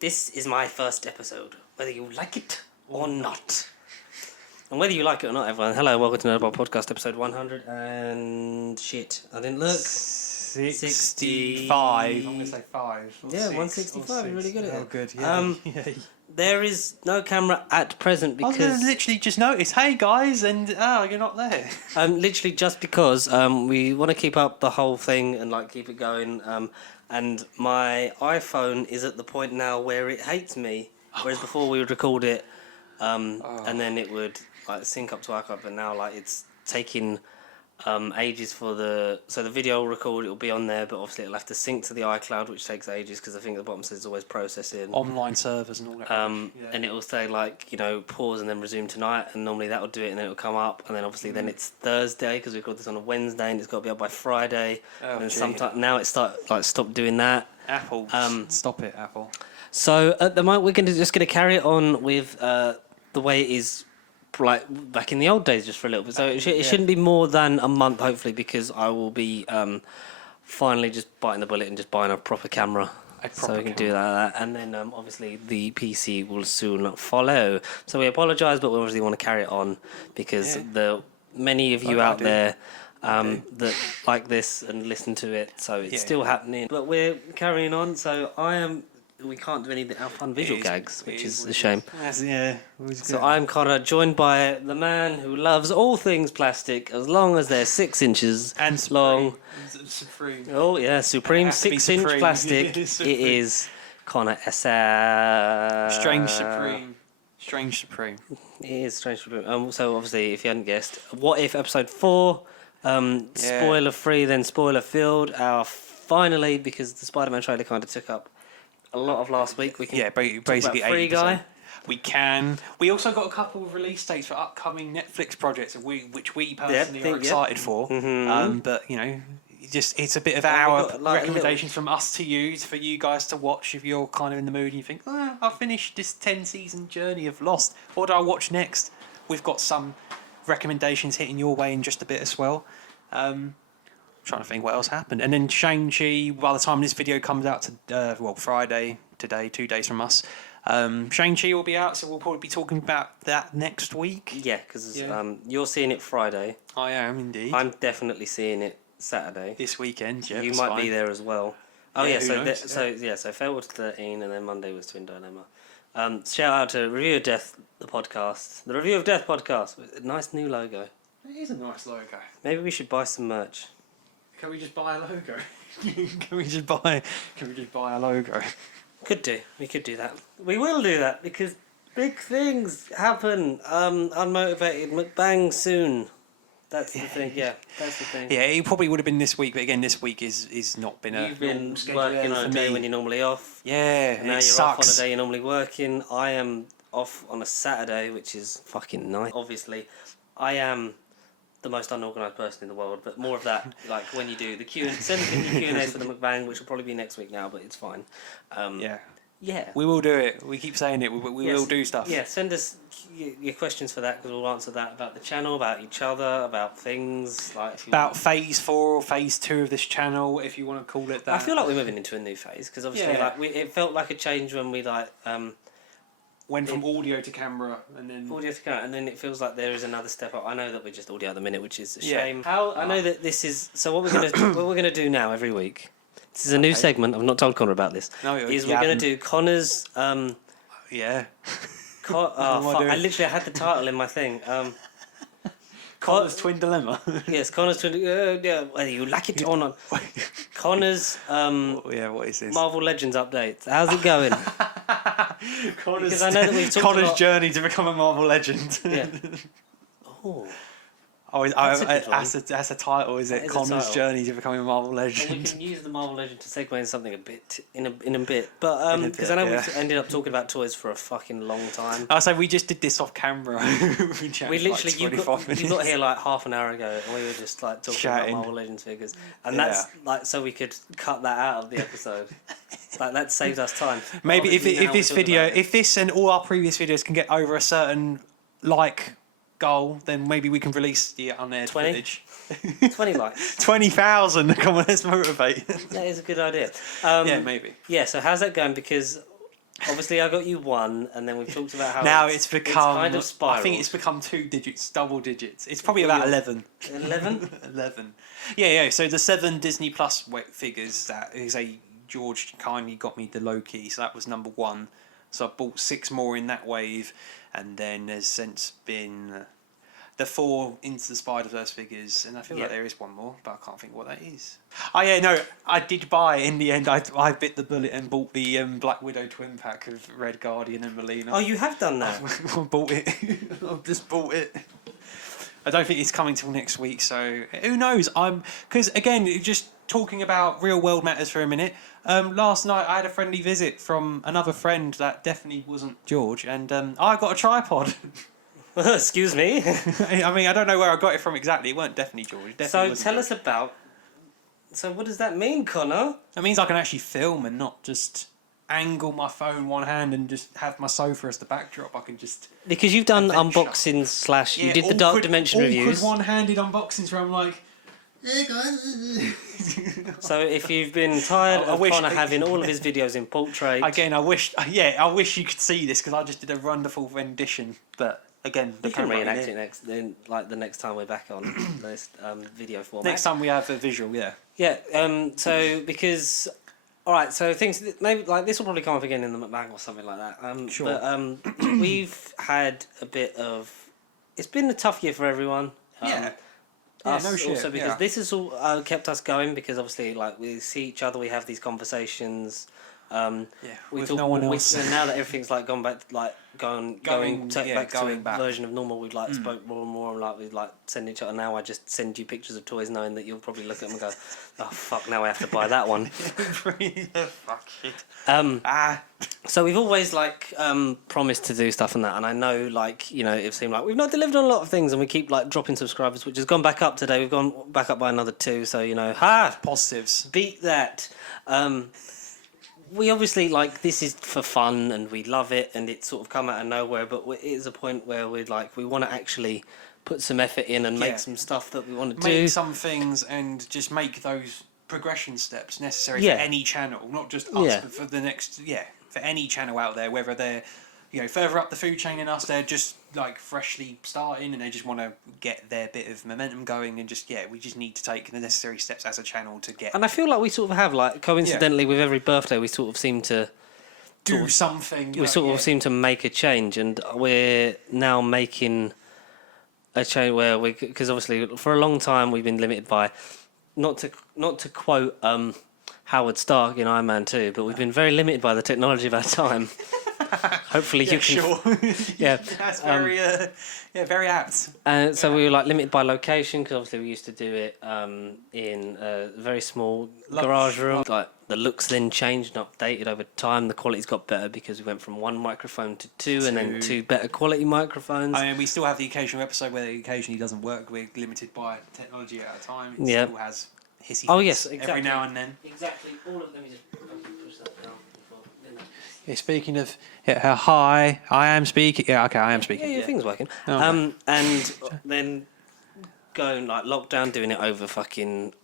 This is my first episode, whether you like it or not. And whether you like it or not, everyone, hello, welcome to Nerdball Podcast, episode 100 and shit. I didn't look. 65. I'm going to say 5. Yeah, 165. You're really good at it. Oh, good. Yeah. There is no camera at present because... I was going to literally just notice, hey guys, and you're not there. Literally just because we want to keep up the whole thing and like keep it going. And my iPhone is at the point now where it hates me, whereas before we would record it, and then it would like sync up to iCloud. But now like it's taking ages for the video will record. It'll be on there, but obviously it'll have to sync to the iCloud, which takes ages because I think at the bottom says it's always processing. Online servers and all that. And it'll say like pause and then resume tonight, and normally that'll do it, and then it'll come up, and then obviously then it's Thursday because we record this on a Wednesday, and it's got to be up by Friday. And then sometimes now it stopped doing that. Apple, stop it, Apple. So at the moment we're just gonna carry it on with the way it is. Like back in the old days, just for a little bit. So it shouldn't be more than a month, hopefully, because I will be finally just biting the bullet and just buying a proper camera. So we can do that. And then obviously the PC will soon follow. So we apologise, but we obviously want to carry it on because many of you out there that like this and listen to it. So it's still happening. But we're carrying on. So we can't do any of our fun visual gags, which is a shame. So I'm Connor, joined by the man who loves all things plastic as long as they're 6 inches and long. Supreme. Oh yeah, Supreme 6-inch plastic. It is Connor SR. Strange Supreme. It is Strange Supreme. So obviously, if you hadn't guessed, what if episode 4, spoiler free, then spoiler filled. Finally, because the Spider-Man trailer kind of took up a lot of last week. We can basically Free Guy. We can. We also got a couple of release dates for upcoming Netflix projects, which we personally are excited for. Mm-hmm. But it's a bit of our recommendations from us to you for you guys to watch if you're kind of in the mood and you think, I'll finish this 10-season journey of Lost. What do I watch next? We've got some recommendations hitting your way in just a bit as well. Trying to think what else happened, and then Shang-Chi. By the time this video comes out Friday today, 2 days from us, Shang-Chi will be out, so we'll probably be talking about that next week. Yeah, because you're seeing it Friday. I am indeed. I'm definitely seeing it Saturday. This weekend, yeah. You might be there as well. Oh yeah, so Fair was 13, and then Monday was Twin Dilemma. Shout out to Review of Death, the podcast, the Review of Death podcast. Nice new logo. It is a nice logo. Maybe we should buy some merch. Can we just buy a logo? Can we just buy a logo? We could do that. We will do that because big things happen. Unmotivated McBang soon. That's the thing. Yeah, that's the thing. Yeah, it probably would have been this week, but again, this week is not been You've been working on a day when you're normally off. Yeah, and now you're sucks. off on a day you're normally working. I am off on a Saturday, which is fucking nice. Obviously, I am the most unorganised person in the world, but more of that, like when you do the send me the Q&As for the McBang, which will probably be next week now, but it's fine. Yeah. We will do it. We keep saying it. We will do stuff. Yeah, send us your questions for that, because we'll answer that about the channel, about each other, about things. About phase 4 or phase 2 of this channel, if you want to call it that. I feel like we're moving into a new phase, because obviously it felt like a change when we went from audio to camera, and then it feels like there is another step up. I know that we're just audio at the minute, which is a shame. I know that this is what we're gonna do now every week. This is a new segment. I've not told Connor about this. No, we're gonna do Connor's. I had the title in my thing. Connor's Twin Dilemma. Yes, Connor's Twin. Whether you like it or not. Connor's. What is this? Marvel Legends update. How's it going? Connor's, I know that we've talked journey to become a Marvel Legend. Yeah. Oh. That's a title, is it? Connor's journey to becoming a Marvel Legend. And we can use the Marvel Legend to segue into something in a bit, but because I know we've ended up talking about toys for a fucking long time. I say we just did this off camera. we literally you got here like half an hour ago, and we were just like talking about Marvel Legends figures, and that's like so we could cut that out of the episode. Like that saves us time. Maybe if this and all our previous videos can get over a certain goal, then maybe we can release the unaired 20? footage. 20 likes. 20,000. Come on, let's motivate. That is a good idea. Yeah, maybe. Yeah, so how's that going? Because Obviously, I got you one, and then we've talked about how Now it's become. kind of spiraled. I think it's become 2 digits, double digits. It's probably about 11. 11? 11. Yeah. So the 7 Disney Plus figures, that is George kindly got me the Loki, so that was number 1. So I bought 6 more in that wave, and then there's since been the 4 Into the Spider-Verse figures, and I feel like there is one more, but I can't think what that is. Oh yeah, no, I did buy in the end. I bit the bullet and bought the Black Widow twin pack of Red Guardian and Melina. Oh, you have done that? I bought it. I've just bought it. I don't think it's coming till next week, so who knows? Because again, just talking about real world matters for a minute. Last night I had a friendly visit from another friend that definitely wasn't George, and I got a tripod. Excuse me. I mean, I don't know where I got it from exactly. It weren't definitely George. So tell us about. So what does that mean, Connor? That means I can actually film and not just angle my phone one hand and just have my sofa as the backdrop. I can just because you've done unboxings / you did the Dark Dimension reviews. One-handed unboxings where I'm like, hey guys. So if you've been tired of Connor having all of his videos in portrait, again, I wish you could see this because I just did a wonderful rendition, but. Again, you can reenact it the next time we're back on this video format. Next time we have a visual, yeah. Yeah. So because, all right. So things maybe like this will probably come up again in the McBang or something like that. Sure. But we've had a bit of. It's been a tough year for everyone. Yeah. Us no shit. Also because this has all kept us going because obviously like we see each other, we have these conversations. We with talk, no one else. And now that everything's like gone back, like going back to a back. version of normal, we've like spoke more and more, and like we like send each other. Now I just send you pictures of toys, knowing that you'll probably look at them and go, "Oh fuck, now I have to buy that one." Fuck it. So we've always like promised to do stuff and that, and I know like it seemed like we've not delivered on a lot of things, and we keep like dropping subscribers, which has gone back up today. We've gone back up by another 2, so positives. Beat that. We obviously like this is for fun and we love it and it's sort of come out of nowhere, but it is a point where we want to actually put some effort in and make some stuff that we want to do. Make some things and just make those progression steps necessary for any channel, not just us, but for the next for any channel out there, whether they're further up the food chain than us, they're just like freshly starting and they just want to get their bit of momentum going and just we just need to take the necessary steps as a channel to get. And I feel like we sort of have like coincidentally with every birthday we sort of seem to do something. We sort of seem to make a change, and we're now making a change where because obviously for a long time we've been limited by not to quote Howard Stark in Iron Man 2, but we've been very limited by the technology of our time. Hopefully you can. Sure. Yeah, that's very very apt. And so we were like limited by location because obviously we used to do it in a very small garage room. Like the looks then changed and updated over time. The quality's got better because we went from 1 microphone to 2, and then 2 better quality microphones. I mean, we still have the occasional episode where it occasionally doesn't work. We're limited by technology at a time. It still has hissy. Oh yes, exactly. Every now and then. Exactly. All of them. Just push that down. Yeah, speaking of hi, I am speaking. Yeah, okay, I am speaking. Yeah, your thing's working. Oh, okay. And then going like lockdown, doing it over fucking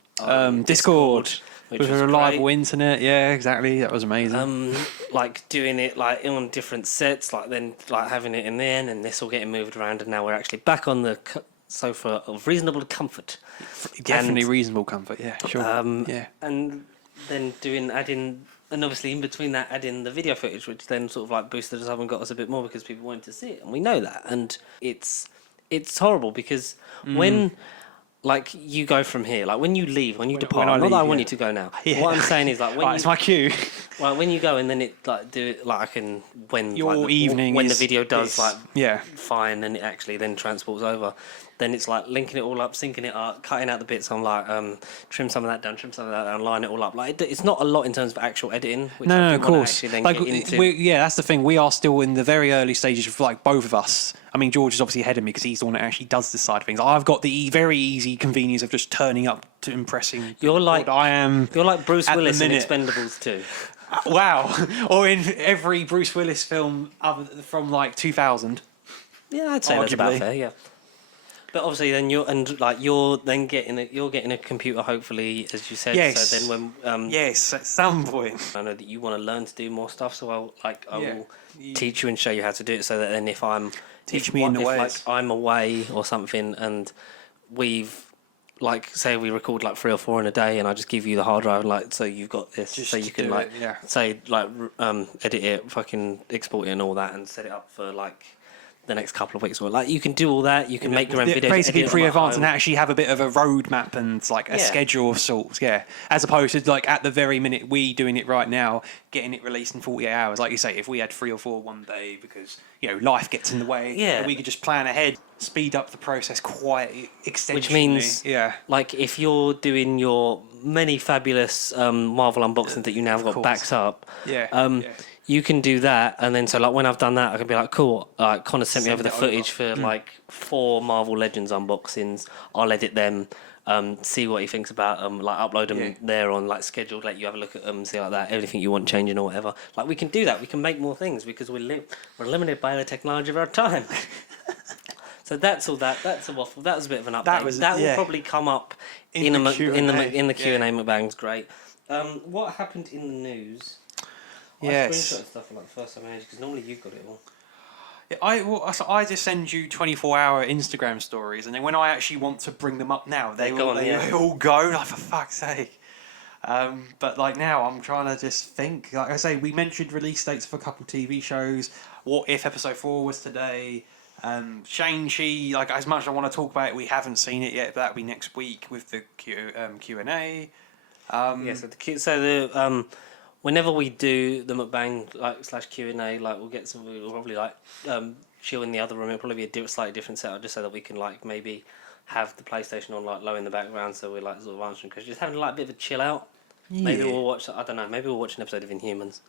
Discord which with was a reliable great. internet. Yeah, exactly. That was amazing. Like doing it like on different sets, like then like having it in there, and this all getting moved around, and now we're actually back on the sofa of reasonable comfort. Definitely reasonable comfort. Yeah, sure. Yeah, and then adding. And obviously, in between that, adding the video footage, which then sort of like boosted us up and got us a bit more because people wanted to see it, and we know that. And it's horrible because when like you go from here, like when you leave, when you depart. Not that I want you to go now. Yeah. What I'm saying is like when it's my cue. Well, when you go and then it like do it like I can when your like, evening when the video does like yeah fine and it actually then transports over. Then it's like linking it all up, syncing it up, cutting out the bits. I'm like, trim some of that down, trim some of that down, line it all up. Like it's not a lot in terms of actual editing. Which no, of course. Like that's the thing. We are still in the very early stages of like both of us. I mean, George is obviously ahead of me because he's the one that actually does this side of things. I've got the very easy convenience of just turning up to impressing. You're like You're like Bruce Willis in Expendables 2. Wow, or in every Bruce Willis film other from like 2000. Yeah, I'd say that's about fair. Yeah. But obviously, then you're then getting a computer, hopefully, as you said. Yes. So then when Yes, at some point. I know that you want to learn to do more stuff, so I Yeah. will teach you and show you how to do it. So that then if I'm Teach me in the ways. like I'm away or something, and we've like say we record like 3 or 4 in a day, and I just give you the hard drive, like so you've got this, Just so you can do like it, yeah. say like edit it, fucking export it and all that, and set it up for like the next couple of weeks, or like you can do all that. You can make your own videos, basically edit them at pre-advanced, home. and actually have a bit of a roadmap and like a Yeah. schedule of sorts, as opposed to like at the very minute we doing it right now, getting it released in 48 hours. Like you say, if we had 3 or 4 one day because life gets in the way, Yeah. we could just plan ahead, speed up the process quite extensively. Which means, like, if you're doing your many fabulous Marvel unboxings that you now have got course. backed up, Yeah. you can do that, and then so like when I've done that, I can be like, cool. Connor sent me over the it footage for like 4 Marvel Legends unboxings. I'll edit them, see what he thinks about them, like upload them there on like scheduled, let you have a look at them, see like that, everything you want changing or whatever. Like we can do that. We can make more things because we're limited by the technology of our time. So that's all that. That's a waffle. That was a bit of an update. That will probably come up in the Q&A. In the Q&A. McBang's great. What happened in the news? Yes. I screenshot stuff for like the first time in ages because normally you've got it all. Yeah, I just send you 24-hour Instagram stories, and then when I actually want to bring them up now, they all go. Like, for fuck's sake. But like now, I'm trying to just think. Like I say, we mentioned release dates for a couple of TV shows. What if episode 4 was today? Shang-Chi. Like as much as I want to talk about it, we haven't seen it yet. But that'll be next week with the Q&A. Whenever we do the mukbang / Q&A, like we'll probably like chill in the other room. It'll probably be a slightly different setup, just so that we can like maybe have the PlayStation on like low in the background, so we're like sort of answering questions, just having like a bit of a chill out. Yeah. Maybe we'll watch. I don't know. Maybe we'll watch an episode of Inhumans.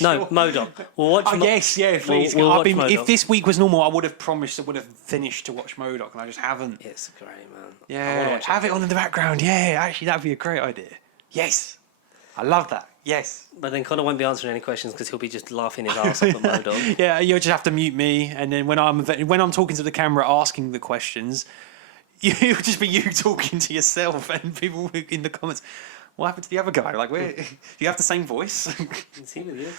No, MODOK. We'll watch. Please. We'll watch MODOK. If this week was normal, I would have promised I would have finished to watch MODOK, and I just haven't. It's great, man. Yeah, have it on in the background. Yeah, actually, that'd be a great idea. Yes, I love that. Yes. But then Connor won't be answering any questions because he'll be just laughing his ass off at MODOK. Yeah, you'll just have to mute me, and then when I'm talking to the camera asking the questions, it'll just be you talking to yourself and people in the comments. What happened to the other guy? Like, where? Do you have the same voice? Is he with you?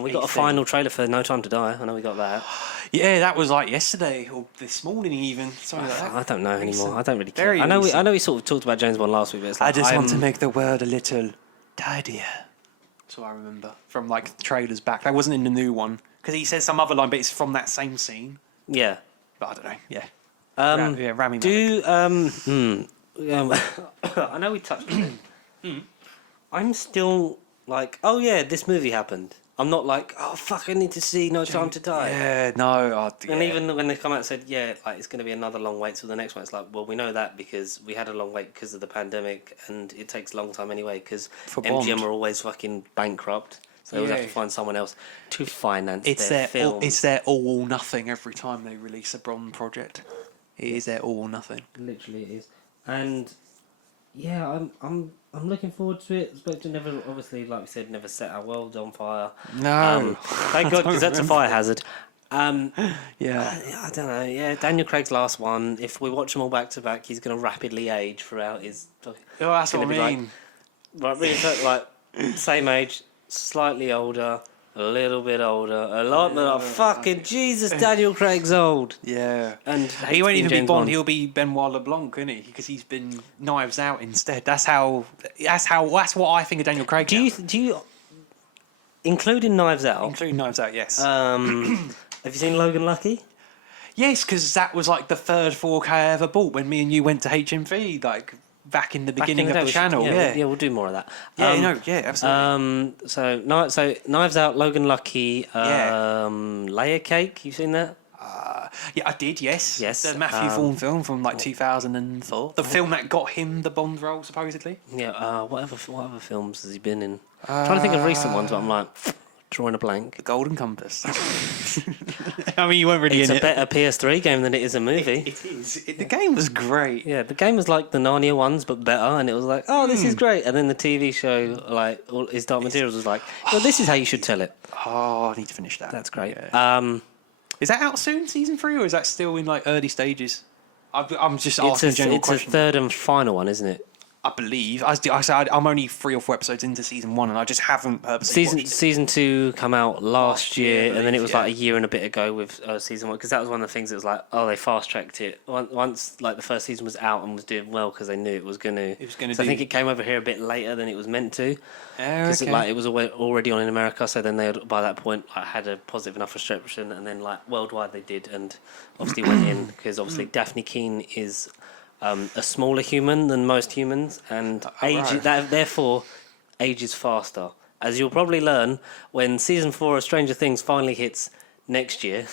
We got a final trailer for No Time to Die. I know we got that. Yeah, that was like yesterday or this morning even. Something like that. I don't know anymore. I don't really care. Very I know we sort of talked about James Bond last week, but it's like, I just want to make the world a little tidier. That's what I remember from like trailers back. That wasn't in the new one because he says some other line, but it's from that same scene. Yeah, but I don't know. Yeah. Rami Malek. I know we touched on it. I'm still like, oh yeah, this movie happened. I'm not like, oh fuck, I need to see No Time to Die. Yeah, no. And even when they come out and said, yeah, like it's going to be another long wait till the next one, it's like, well, we know that because we had a long wait because of the pandemic, and it takes a long time anyway because MGM are always fucking bankrupt, so they always have to find someone else to finance their films. It's their all or nothing every time they release a Bond project. It is their all or nothing. Literally, it is. And yeah, I'm looking forward to it. Expect to never, obviously, like we said, never set our world on fire. No. Thank God, because that's a fire hazard. Yeah. I don't know. Yeah, Daniel Craig's last one. If we watch them all back to back, he's going to rapidly age throughout his. Oh, that's what I mean. Like really, like same age, slightly older, a little bit older, a lot more. Fucking Jesus, Daniel Craig's old. Yeah. And he won't even be Bond. He'll be Benoit LeBlanc, isn't he? Because he's been Knives Out instead. That's what I think of Daniel Craig. Do you including Knives Out? Including Knives Out, yes. Have you seen Logan Lucky? Yes, because that was like the third 4K I ever bought when me and you went to HMV, like back in the beginning of the channel. We'll do more of that. Absolutely. So Knives Out, Logan Lucky, Layer Cake. You seen that? Yeah, I did. Yes. Yes. The Matthew Vaughn film from like 2004. The film that got him the Bond role, supposedly. Yeah. What other films has he been in? I'm trying to think of recent ones, but I'm like drawing a blank. The Golden Compass. I mean, you weren't really in it. It's a better PS3 game than it is a movie. It is. The game was great. Yeah, the game was like the Narnia ones, but better, and it was like, oh, this is great. And then the TV show, like, all his Dark Materials was like, well, this is how you should tell it. Oh, I need to finish that. That's great. Yeah. Is that out soon, season 3, or is that still in like early stages? I'm just asking a general It's question. a third and final one, isn't it? I believe. I said I'm only 3 or 4 episodes into season 1, and I just haven't purposely watched it. Season 2 come out last year, I and then it was believe, like a year and a bit ago with season 1, because that was one of the things that was like, oh, they fast tracked it once like the first season was out and was doing well because they knew it was gonna. So I think it came over here a bit later than it was meant to, because it was already on in America. So then they had, by that point like, had a positive enough reception, and then like worldwide they did, and obviously went in because obviously Daphne Keane is. A smaller human than most humans, and therefore ages faster. As you'll probably learn when season 4 of Stranger Things finally hits next year.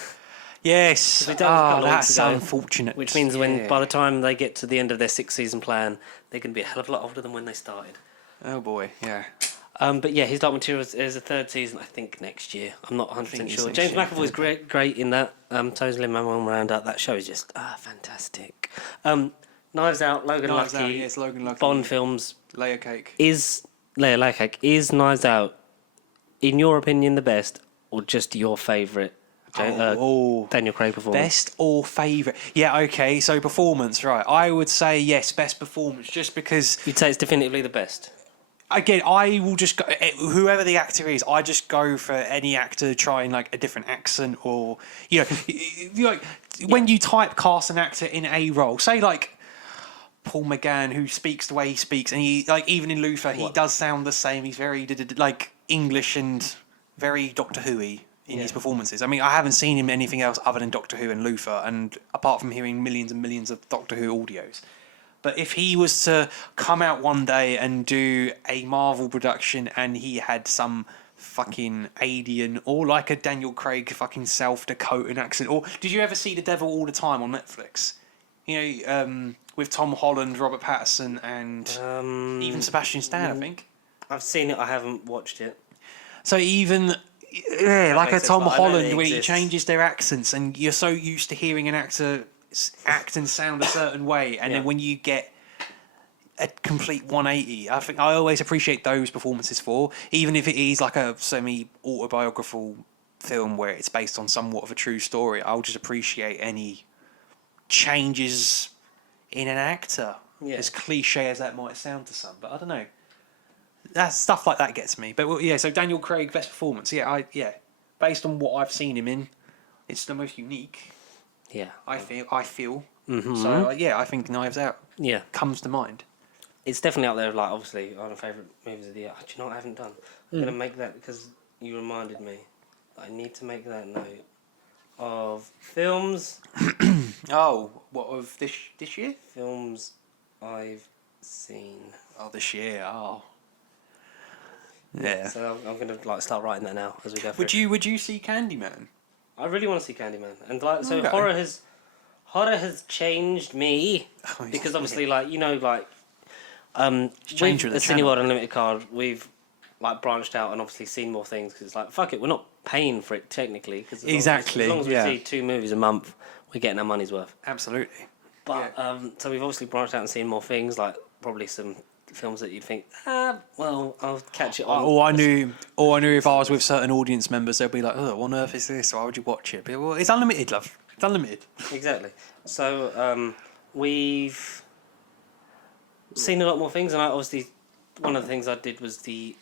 Yes, that's unfortunate. Which means when by the time they get to the end of their 6th season plan, they're going to be a hell of a lot older than when they started. Oh boy, yeah. But yeah, His Dark Materials is a 3rd season, I think, next year. I'm not 100% sure. James McAvoy's great in that. Toes Lin-Manuel Miranda. That show is just fantastic. Knives Out, Logan Lucky, Bond films. Layer Cake. Is Knives Out, in your opinion, the best, or just your favourite Daniel Craig performance? Best or favourite? Yeah, okay, so performance, right. I would say, yes, best performance, just because... You'd say it's definitively the best? Again, I will just go... Whoever the actor is, I just go for any actor trying, like, a different accent or... You know, like, when you typecast an actor in a role, say, like... Paul McGann, who speaks the way he speaks, and he like even in Luther, he does sound the same. He's very like English and very Doctor Who-y in his performances. I mean, I haven't seen him anything else other than Doctor Who and Luther, and apart from hearing millions and millions of Doctor Who audios. But if he was to come out one day and do a Marvel production, and he had some fucking alien or like a Daniel Craig fucking South Dakotan accent, or did you ever see The Devil All the Time on Netflix? You know, with Tom Holland, Robert Pattinson, and even Sebastian Stan, I think. I've seen it, I haven't watched it. So even, like a Tom Holland, where he exists. changes their accents, and you're so used to hearing an actor act and sound a certain way, and then when you get a complete 180, I think I always appreciate those performances even if it is like a semi-autobiographical film where it's based on somewhat of a true story, I'll just appreciate any changes in an actor, as cliche as that might sound to some, but I don't know. That stuff like that gets me. But yeah, so Daniel Craig best performance. Based on what I've seen him in, it's the most unique. Yeah, I feel. Mm-hmm. So I think Knives Out. Yeah, comes to mind. It's definitely up there. Like obviously, one of my favourite movies of the year. Do you know what I haven't done? I'm gonna make that because you reminded me. I need to make that note of films. Oh, what of this year? Films I've seen. Oh, this year. Oh, yeah. So I'm gonna like start writing that now as we go through. Would you see Candyman? I really want to see Candyman, and like so horror has changed me because obviously like you know like with the Cineworld Unlimited card we've like branched out and obviously seen more things because it's like fuck it, we're not paying for it technically because as long as we see 2 movies a month, we're getting our money's worth. Absolutely. But so we've obviously branched out and seen more things, like probably some films that you'd think, well, I'll catch it on. Or I knew if I was with certain audience members, they'd be like, oh, what on earth is this? Why would you watch it? But, well, it's unlimited, love. It's unlimited. Exactly. So we've seen a lot more things, and obviously one of the things I did was the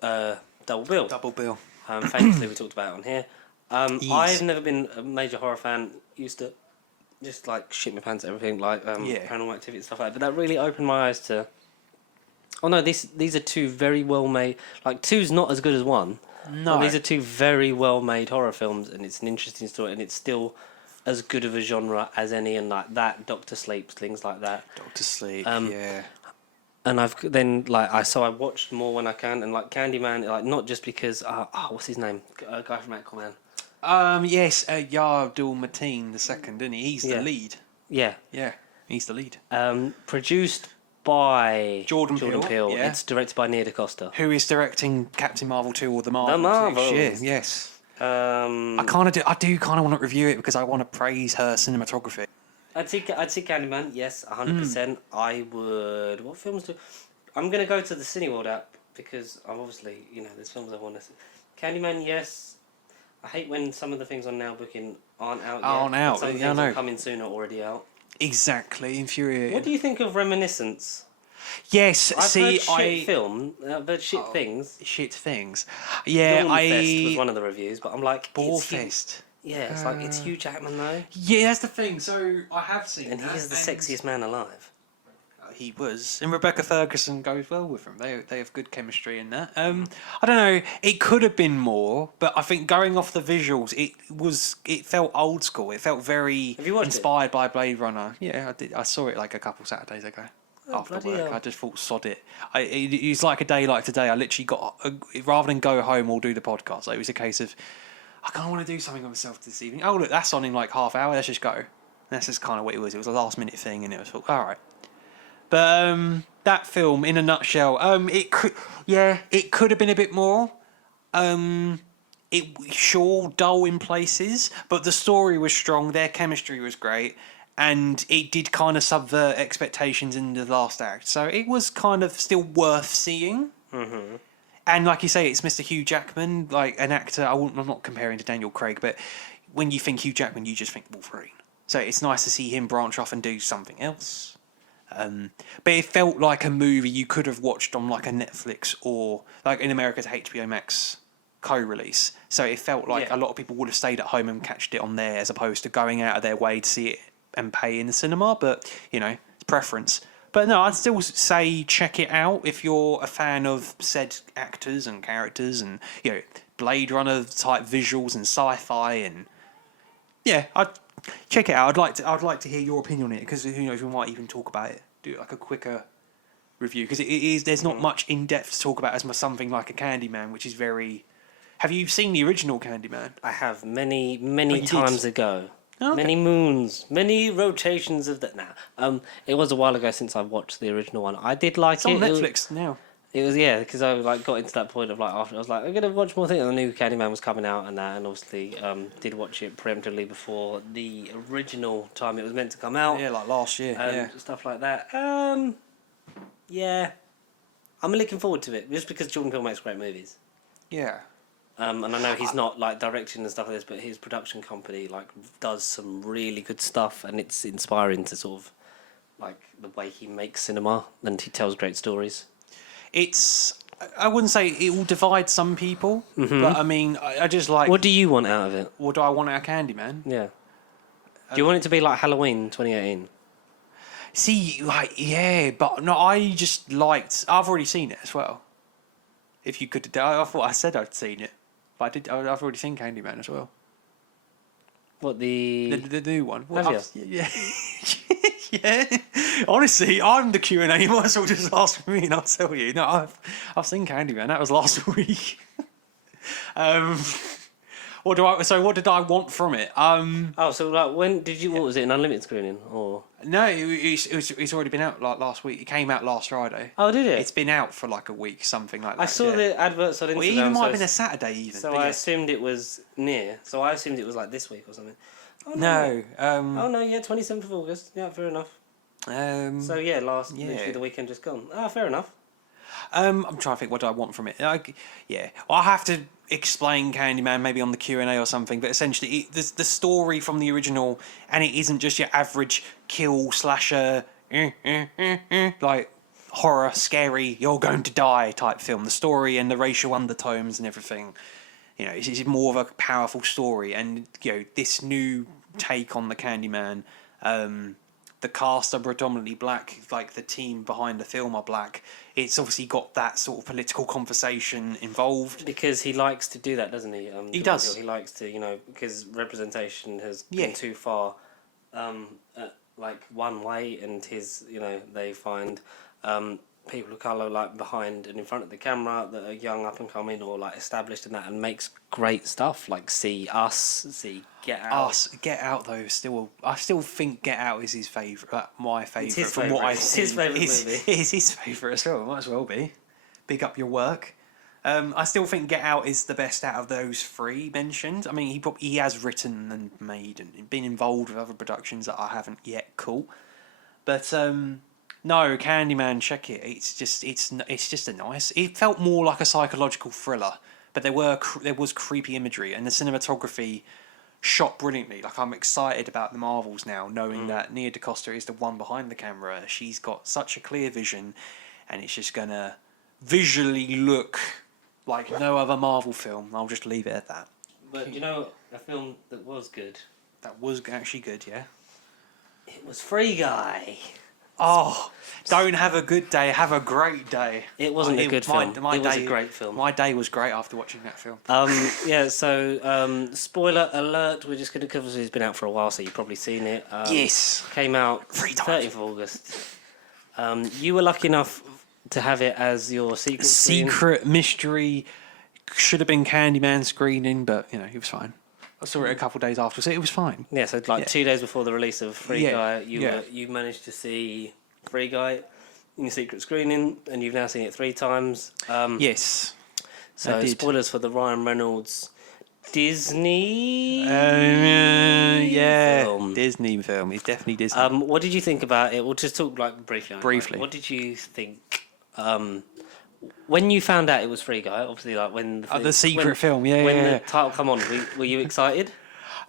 double bill. Double bill. Famously, we talked about it on here. I've never been a major horror fan. Used to just like shit my pants at everything, like Paranormal Activity and stuff like that. But that really opened my eyes to. Oh no, these are 2 very well made. Like 2's not as good as 1. No, but these are 2 very well made horror films, and it's an interesting story, and it's still as good of a genre as any. And like that, Doctor Sleep, things like that. Doctor Sleep, yeah. And I've then like I watched more when I can, and like Candyman, like not just because what's his name, a guy from Aquaman. Yes, Yardul Mateen the second, isn't he? He's the lead. Yeah, he's the lead. Produced by Jordan Peele. Yeah. It's directed by Nia DaCosta, who is directing Captain Marvel 2 or the Marvel. Yes. I do kind of want to review it because I want to praise her cinematography. I'd see Candyman, yes, 100%. I would. What films do? I'm gonna go to the Cineworld app because I'm obviously there's films I want to see. Candyman, yes. I hate when some of the things on Now Booking aren't out yet. Aren't out, and some yeah, I things know. are coming soon are already out. Exactly, infuriating. What do you think of Reminiscence? Yes, I've see, heard shit film, but shit things. Shit things. Yeah, Fest was one of the reviews, but I'm like, Fest. Yeah, it's like, it's Hugh Jackman though. Yeah, that's the thing. So I have seen and that. he is the sexiest man alive. He was, and Rebecca Ferguson goes well with him. They have good chemistry in that. I don't know. It could have been more, but I think going off the visuals, it felt old school. It felt very inspired by Blade Runner. Yeah, I did. I saw it like a couple Saturdays ago. After work, hell. I just thought, sod it. It's like a day like today. I literally rather than go home or do the podcast, it was a case of I kind of want to do something on myself this evening. Oh look, that's on in like half hour. Let's just go. And that's just kind of what it was. It was a last minute thing, and it was all right. But that film, in a nutshell, it could have been a bit more. Dull in places, but the story was strong. Their chemistry was great, and it did kind of subvert expectations in the last act. So it was kind of still worth seeing. Mm-hmm. And like you say, it's Mr. Hugh Jackman, like an actor. I'm not comparing to Daniel Craig, but when you think Hugh Jackman, you just think Wolverine. So it's nice to see him branch off and do something else. But it felt like a movie you could have watched on like a Netflix or like in America's HBO Max co-release. So it felt like a lot of people would have stayed at home and catched it on there as opposed to going out of their way to see it and pay in the cinema. But, it's preference. But no, I'd still say check it out if you're a fan of said actors and characters and, Blade Runner type visuals and sci-fi and I'd check it out. I'd like to hear your opinion on it because who knows, we might even talk about it. Do like a quicker review because there's not much in depth to talk about as something like a Candyman, which is very. Have you seen the original Candyman? I have many times ago. Oh, okay. Many moons, many rotations of that. Now, it was a while ago since I watched the original one. I did like it's on Netflix now. It was because I got into that point of after I was like I'm gonna watch more things. And the new Candyman was coming out and that, and obviously did watch it preemptively before the original time it was meant to come out. Yeah, like last year. And stuff like that. I'm looking forward to it just because Jordan Peele makes great movies. Yeah. And I know he's not directing and stuff like this, but his production company does some really good stuff, and it's inspiring to sort of the way he makes cinema, and he tells great stories. I wouldn't say it will divide some people, but I mean, I just like. What do you want out of it? What do I want out of Candyman? Yeah. Do you want it to be like Halloween 2018? See, but no, I just liked. I've already seen it as well. If you could, I thought I said I'd seen it, but I did. I've already seen Candyman as well. What the new one? Have you? Yeah. Yeah. Honestly, I'm the Q&A. You might as well just ask me and I'll tell you. No, I've seen Candyman. That was last week. What did I want from it? When did you? What was it? An unlimited screening or? No, it's already been out last week. It came out last Friday. Oh, did it? It's been out for like a week, something like that. I saw the adverts on Instagram. Well, it even might have been a Saturday even. So I assumed it was near. So I assumed it was like this week or something. Oh, no. 27th of August. Yeah, fair enough. So literally the weekend just gone. Fair enough. I'm trying to think what do I want from it. Well, I have to explain Candyman maybe on the Q&A or something, but essentially the story from the original, and it isn't just your average kill slasher like horror scary you're going to die type film. The story and the racial undertones and everything, it's more of a powerful story. And this new take on the Candyman, the cast are predominantly black, like the team behind the film are black. It's obviously got that sort of political conversation involved. Because he likes to do that, doesn't he? He does. He likes to, because representation has been too far, one way, and they find people of colour behind and in front of the camera that are young, up and coming, or established in that, and makes great stuff. See Get Out. Get Out though. I still think Get Out is his favourite. My favourite. It's his from favourite. what I've It's seen. his favourite movie. It is his favourite as well. Might as well be. Big up your work. I still think Get Out is the best out of those three mentioned. I mean, he has written and made and been involved with other productions that I haven't yet caught. But no, Candyman, check it. It's just a nice. It felt more like a psychological thriller, but but there was creepy imagery, and the cinematography shot brilliantly. Like, I'm excited about the Marvels now, knowing that Nia DaCosta is the one behind the camera. She's got such a clear vision, and it's just gonna visually look like no other Marvel film. I'll just leave it at that. But you know, a film that was good. That was actually good, yeah. It was Free Guy. Oh, don't have a good day, have a great day. It wasn't a good film. It was a great film. My day was great after watching that film. Spoiler alert, we're just going to cover this. It's been out for a while, so you've probably seen it. Yes. Came out 30th of August. You were lucky enough to have it as your secret mystery. Should have been Candyman screening, but, it was fine. I saw it a couple of days after, so it was fine. Yeah, so 2 days before the release of Free Guy, you managed to see Free Guy in your secret screening, and you've now seen it 3 times. Yes. So spoilers for the Ryan Reynolds Disney film. Disney film. It's definitely Disney. What did you think about it? We'll just talk briefly on it. Briefly. What did you think? When you found out it was Free Guy, obviously, when the secret film, when the title come on, were you excited?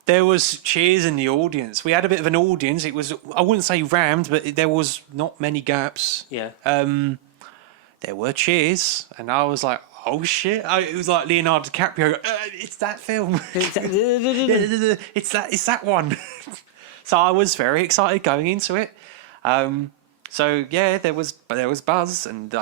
There was cheers in the audience. We had a bit of an audience. It was, I wouldn't say rammed, but there was not many gaps. Yeah. There were cheers, and I was like, oh shit! It was like Leonardo DiCaprio. It's that film. It's that one. So I was very excited going into it. So yeah, there was buzz, and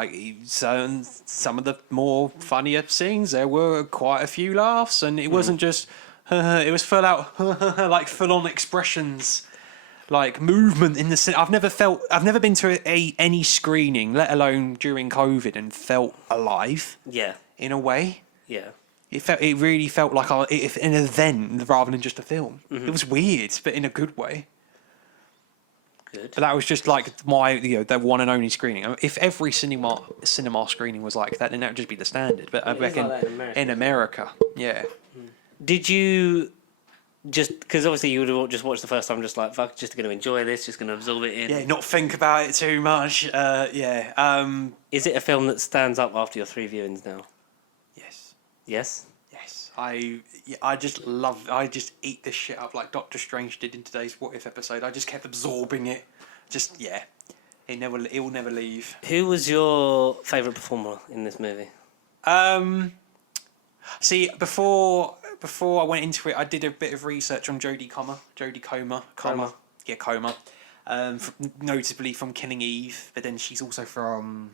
some of the more funnier scenes, there were quite a few laughs, and it wasn't just it was full out like full on expressions, like movement in the cinema. I've never been to any screening, let alone during COVID, and felt alive. Yeah. In a way. Yeah. It really felt like an event rather than just a film. It was weird, but in a good way. Good. But that was just like the one and only screening. If every cinema screening was like that, then that would just be the standard. But I reckon in America, yeah. Did you just, because obviously you would have just watched the first time, just like, fuck, just going to enjoy this, just going to absorb it in. Yeah, not think about it too much. Is it a film that stands up after your 3 viewings now? Yes. Yes. Yes. I just eat this shit up like Doctor Strange did in today's What If episode. I just kept absorbing it. It will never leave. Who was your favourite performer in this movie? See, before I went into it, I did a bit of research on Jodie Comer. Yeah, Comer. Notably from Killing Eve, but then she's also from,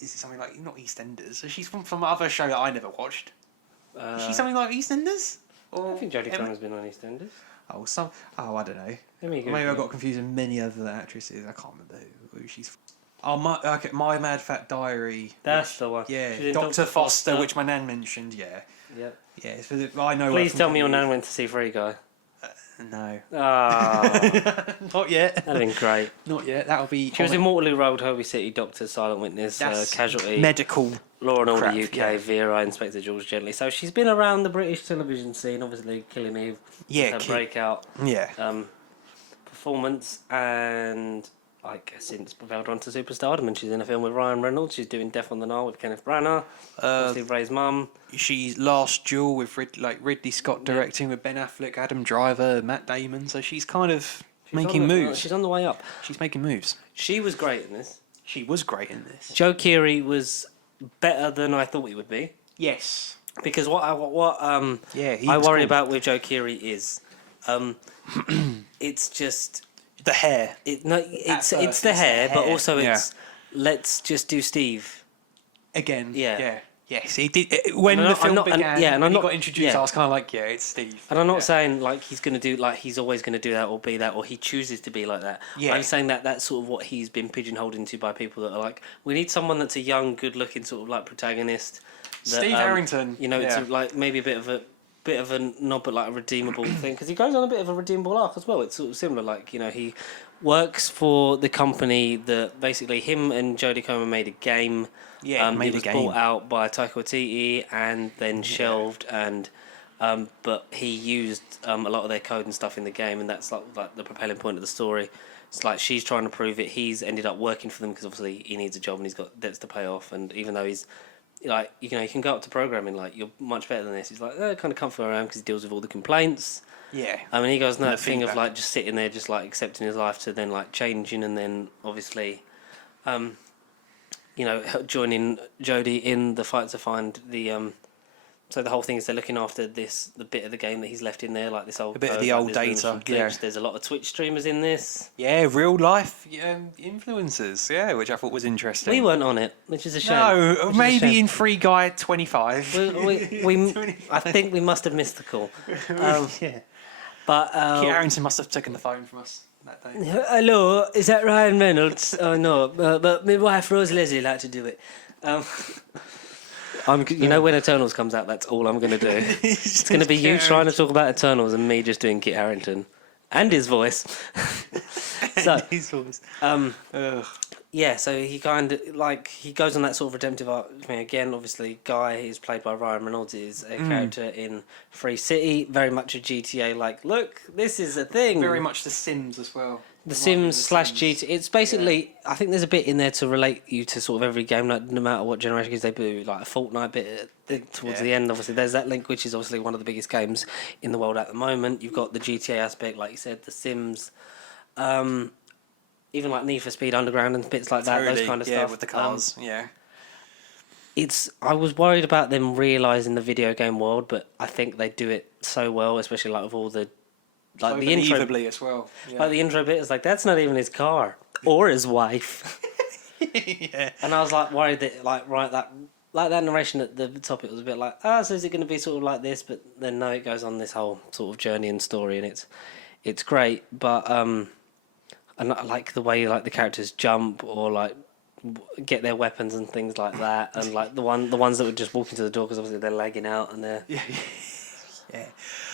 is it something like, not EastEnders? So she's from other show that I never watched. Is she something like EastEnders? I think Jodie Comer's been on EastEnders. I don't know. Maybe I got confused with many other actresses. I can't remember who she's from. Oh, My Mad Fat Diary. That's the one. Yeah, Dr. Foster, which my nan mentioned. Yeah. Yep. Yeah, I know. Please tell me your nan went to see Free Guy. No. Ah. Not yet. That'd have been great. Not yet. That'll be. She was in Waterloo Road, Hoby City, Doctor, Silent Witness, Casualty, medical, Law and Order crap, UK, yeah. Vera, Inspector George Gently. So she's been around the British television scene, obviously Killing Eve. Yeah. Her breakout. Yeah. Performance, and I guess since propelled on to superstardom, and she's in a film with Ryan Reynolds. She's doing Death on the Nile with Kenneth Branagh. Obviously Ray's mum. She's Last Duel with Ridley Scott directing with Ben Affleck, Adam Driver, Matt Damon. So she's kind of making moves. She's on the way up. She's making moves. She was great in this. She was great in this. Joe Keery was better than I thought he would be. Yes. Because what I worry about with Joe Keery is, it's just the hair. It's the hair, but also it's let's just do Steve again. Yeah. Yes, he did. When the film began, when he got introduced, I was kind of like, yeah, it's Steve. And I'm not saying like he's going to do, like he's always going to do that or be that, or he chooses to be like that. Yeah. I'm saying that that's sort of what he's been pigeonholed into by people that are like, we need someone that's a young, good-looking sort of like protagonist. That, Steve Harrington. It's like maybe a bit of a knob, but like a redeemable thing, because he goes on a bit of a redeemable arc as well. It's sort of similar, like he works for the company that basically him and Jodie Comer made a game. Yeah, it was bought out by Taika Waititi and then shelved, and but he used a lot of their code and stuff in the game, and that's like the propelling point of the story. It's like she's trying to prove it. He's ended up working for them because obviously he needs a job and he's got debts to pay off, and even though he's like, you know, you can go up to programming, like, you're much better than this. He's like, kind of comfortable around because he deals with all the complaints. Yeah. I mean, he goes, no, And that the thing of, feedback. like, just sitting there, just, like, accepting his life to then, like, changing and then, obviously, you know, joining Jodie in the fight to find the, so the whole thing is they're looking after the bit of the game that he's left in there, like this old... A bit of code, the like, old there's rooms data, from Twitch. yeah. There's a lot of Twitch streamers in this. Yeah, real life influencers, yeah, which I thought was interesting. We weren't on it, which is a shame. No, Which is a maybe shame. in Free Guy 25. I think we must have missed the call. Yeah. But Kit Harington must have taken the phone from us that day. hello, is that Ryan Reynolds? Oh no, but my wife Rose Leslie like to do it. You know, when Eternals comes out, that's all I'm going to do. It's going to be you trying to talk about Eternals and me just doing Kit Harington and his voice. So, His voice. yeah, so he kind of, like, he goes on that sort of redemptive arc thing again. Obviously, Guy, is played by Ryan Reynolds, is a character in Free City, very much a GTA, like, look, this is a thing. Very much The Sims as well. The Remind me of Sims The / Sims. GTA. It's basically, I think there's a bit in there to relate you to sort of every game, like, no matter what generation, because they do like a Fortnite bit towards Yeah. the end. Obviously, there's that link, which is obviously one of the biggest games in the world at the moment. You've got the GTA aspect, like you said, The Sims, even like Need for Speed Underground and bits like that, those Totally, kind of yeah, stuff. with the cars, yeah. I was worried about them realising the video game world, but I think they do it so well, especially like with all the like So the intro. believably as well. Yeah. Like the intro bit is like, that's not even his car or his wife. Yeah. And I was like worried that that narration at the top, it was a bit like, so is it going to be sort of like this? But then no, it goes on this whole sort of journey and story, and it's great. But and I like the way like the characters jump or like get their weapons and things like that, and like the ones that would just walk into the door because obviously they're lagging out and they're Yeah.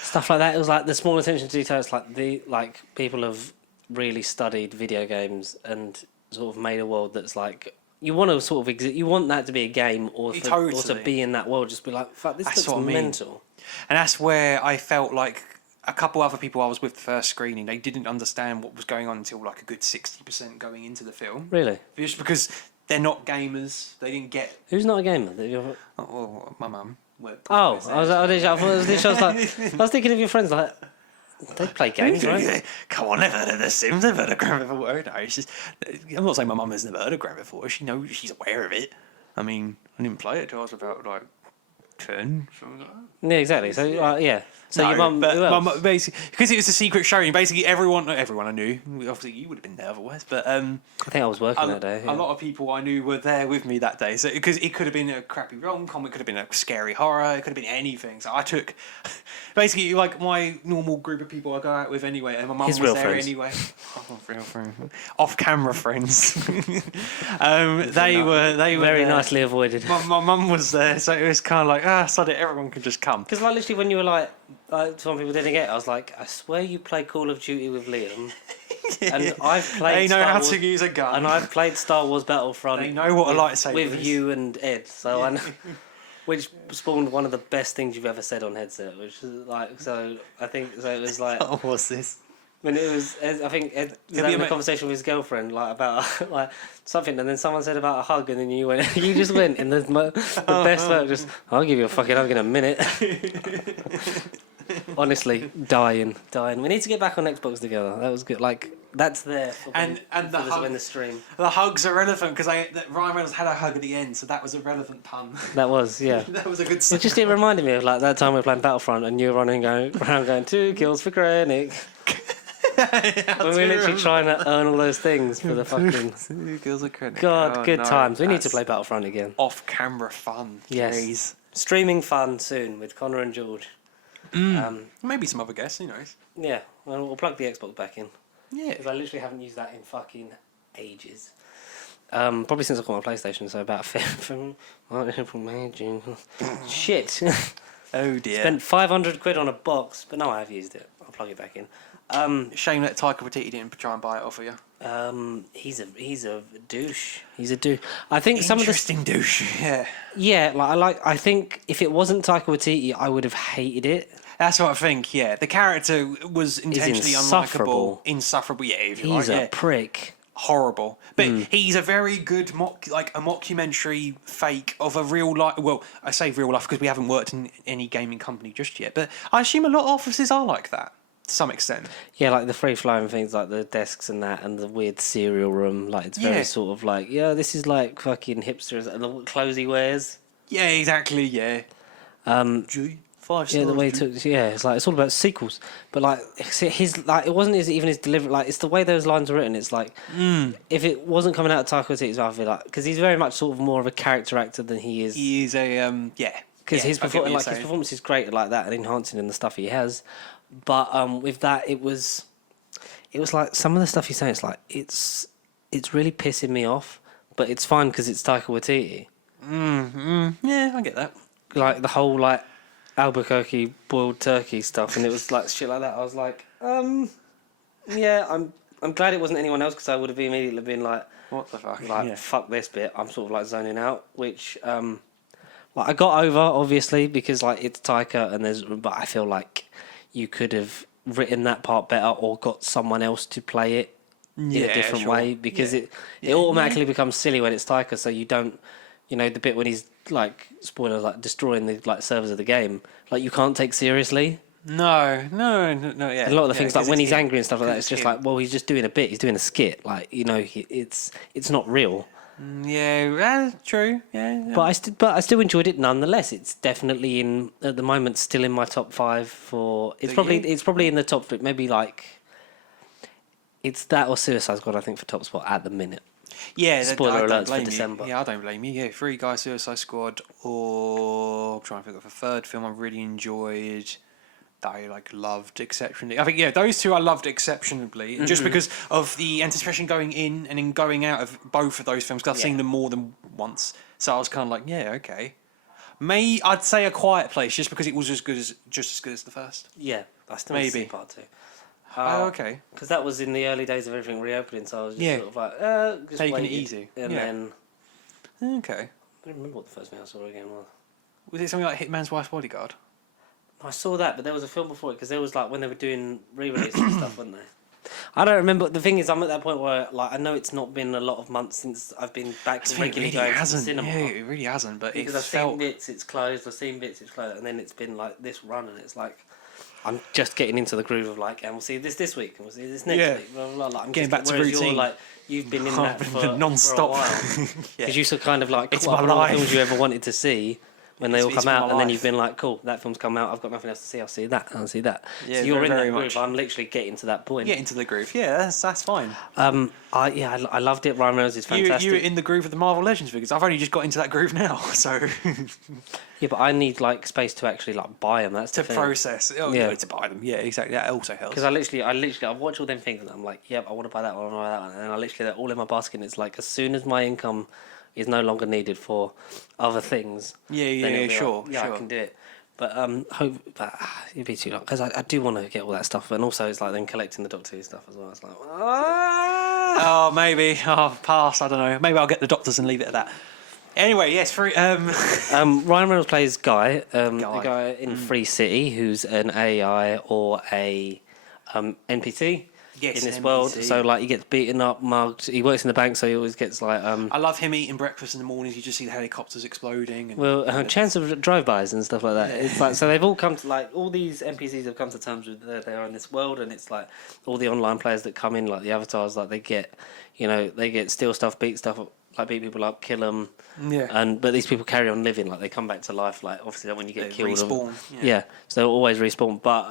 stuff like that. It was like the small attention to detail. It's like people have really studied video games and sort of made a world that's like you want to sort of you want that to be a game or to Totally. be in that world. Just be like, fuck, this That's looks what I mean. mental. And that's where I felt like a couple other people I was with the first screening, they didn't understand what was going on until like a good 60% going into the film. Really? Just because they're not gamers, they didn't get. Who's not a gamer? Oh, well, my mum. I was thinking of your friends like they play games, right? Come on, they've heard of The Sims, they've heard of Grand Theft Auto. No, it's just, I'm not saying my mum has never heard of Grand Theft Auto. She knows, she's aware of it. I mean, I didn't play it till I was about like 10. Something like that. Yeah, exactly. So yeah. So No, your mum, but who my else? mum basically, because it was a secret showing. Basically, everyone I knew. Obviously, you would have been there otherwise. But I think I was working that day. a lot of people I knew were there with me that day. So because it could have been a crappy rom-com, it could have been a scary horror, it could have been anything. So I took basically like my normal group of people I go out with anyway, and my mum was His real there friends. anyway. Oh, real friends. Off-camera friends. They were Very there. nicely avoided. My mum was there, so it was kind of like sod it, everyone could just come. Because like literally when you were like some people didn't get it, I was like, I swear you play Call of Duty with Liam, and I've played. They know Star how Wars, to use a gun. and I've played Star Wars Battlefront. They know what a lightsaber with is. you and Ed. So I know, which spawned one of the best things you've ever said on headset. Which is like, so I think so. It was like Oh, what's this? when it was. I think Ed was having a conversation with his girlfriend like about like something, and then someone said about a hug, and then you went, you just went in the best way. Just I'll give you a fucking hug in a minute. Honestly, dying. We need to get back on Xbox together. That was good. Like that's there. For And the hug, in the stream. The hugs are relevant because Ryan Reynolds had a hug at the end, so that was a relevant pun. That was That was a good. it reminded me of like that time we were playing Battlefront and you were running around going 2 kills for Krennic. When we were literally trying to earn all those things for the fucking God, good times. We need to play Battlefront again. Off-camera fun. Yes. Jeez. Streaming fun soon with Connor and George. Maybe some other guests. Who knows? Yeah, well, we'll plug the Xbox back in. Yeah. Because I literally haven't used that in fucking ages. Probably since I got my PlayStation, so about Shit. Oh dear. Spent 500 quid on a box, but no, I have used it. I'll plug it back in. Shame that Taika Waititi didn't try and buy it off of you. He's a douche. He's a douche. I think some of the Interesting douche. Yeah. yeah, I think if it wasn't Taika Waititi, I would have hated it. That's what I think. Yeah, the character was intentionally insufferable. unlikable, insufferable. Yeah, if you He's like. a Yeah. prick. horrible. But he's a very good mockumentary fake of a real life. Well, I say real life because we haven't worked in any gaming company just yet. But I assume a lot of offices are like that to some extent. Yeah, like the free flowing things, like the desks and that, and the weird cereal room. Like it's very sort of like, this is like fucking hipsters and the clothes he wears. Yeah, exactly. Yeah. G. 5 stars. Yeah, the way he took. It's like it's all about sequels. But like his like it wasn't even his delivery. Like it's the way those lines are written. It's like if it wasn't coming out of Taika Waititi's mouth, I feel like because he's very much sort of more of a character actor than he is. He is a Because his performance is great like that and enhancing in the stuff he has. But with that, it was like some of the stuff he's saying. It's like it's really pissing me off. But it's fine because it's Taika Waititi. Yeah, I get that. Like the whole like Albuquerque boiled turkey stuff, and it was like shit like that. I was like, yeah, I'm glad it wasn't anyone else because I would have immediately been like, what the fuck? Like, fuck this bit. I'm sort of like zoning out, which like I got over obviously because like it's Taika but I feel like you could have written that part better or got someone else to play it in a different way because it automatically becomes silly when it's Taika, so you don't. You know, the bit when he's, like, spoilers, like, destroying the, like, servers of the game. Like, you can't take seriously. No, yeah. A lot of the things, like, when he's angry and stuff like that, it's just like, well, he's just doing a bit. He's doing a skit. Like, you know, it's not real. Yeah, true. Yeah. But I still enjoyed it nonetheless. It's definitely at the moment, still in my top 5 for... It's probably in the top 3, maybe, like... It's that or Suicide Squad, I think, for top spot at the minute. Yeah, spoiler alerts for December. Yeah, I don't blame you. Yeah, Free Guy, Suicide Squad, or I'm trying to think of a third film I really enjoyed that I loved exceptionally. I think those two I loved exceptionally, just because of the anticipation going in and then going out of both of those films. Because I've seen them more than once, so I was kind of like, yeah, okay. I'd say A Quiet Place, just because it was just as good as the first. Yeah, I still maybe part 2. Okay. Because that was in the early days of everything reopening, so I was just sort of like, just taking it easy. And then... Okay. I don't remember what the first thing I saw again was. Was it something like Hitman's Wife's Bodyguard? I saw that, but there was a film before it, because there was like when they were doing re-releases and stuff, weren't they? I don't remember. The thing is, I'm at that point where like I know it's not been a lot of months since I've been back to regularly going to the cinema. Yeah, it really hasn't. But because I've seen bits, it's closed. I've seen bits, it's closed, and then it's been like this run, and it's like... I'm just getting into the groove of like, and we'll see this week, and we'll see this next week. Blah, blah, blah. Like, I'm getting back to routine. You're, like, you've been in that for non-stop. For a while. Because you sort of kind of like, it's what my life. films you ever wanted to see when they all come out, and then you've been like, cool, that film's come out, I've got nothing else to see, I'll see that, I'll see that. Yeah, so you're in that groove. much. I'm literally getting to that point. Get into the groove. Yeah, that's fine. I loved it. Ryan Reynolds is fantastic. You were in the groove of the Marvel Legends figures. I've only just got into that groove now, so. Yeah, but I need like space to actually like buy them. That's to process. Oh, yeah, to buy them. Yeah, exactly. That also helps. Because I watch all them things and I'm like, yep, I want to buy that one, I want to buy that one, and then I literally they're all in my basket. And it's like as soon as my income is no longer needed for other things. Sure. I can do it. But it'd be too long because I do want to get all that stuff, and also it's like then collecting the Doctor Who stuff as well. It's like, oh, maybe I'll pass. I don't know. Maybe I'll get the Doctors and leave it at that. Anyway, yes, Ryan Reynolds plays Guy, the guy in Free City, who's an AI or a NPC in this world. So like he gets beaten up, mugged. He works in the bank, so he always gets like. I love him eating breakfast in the mornings. You just see the helicopters exploding. And, chance of drive-bys and stuff like that. Yeah. It's like so they've all come to like all these NPCs have come to terms with they are in this world, and it's like all the online players that come in, like the avatars, like they get steal stuff, beat stuff up. Like beat people up, kill them, but these people carry on living. Like they come back to life. Like obviously, when you get killed, respawn. So they'll always respawn. But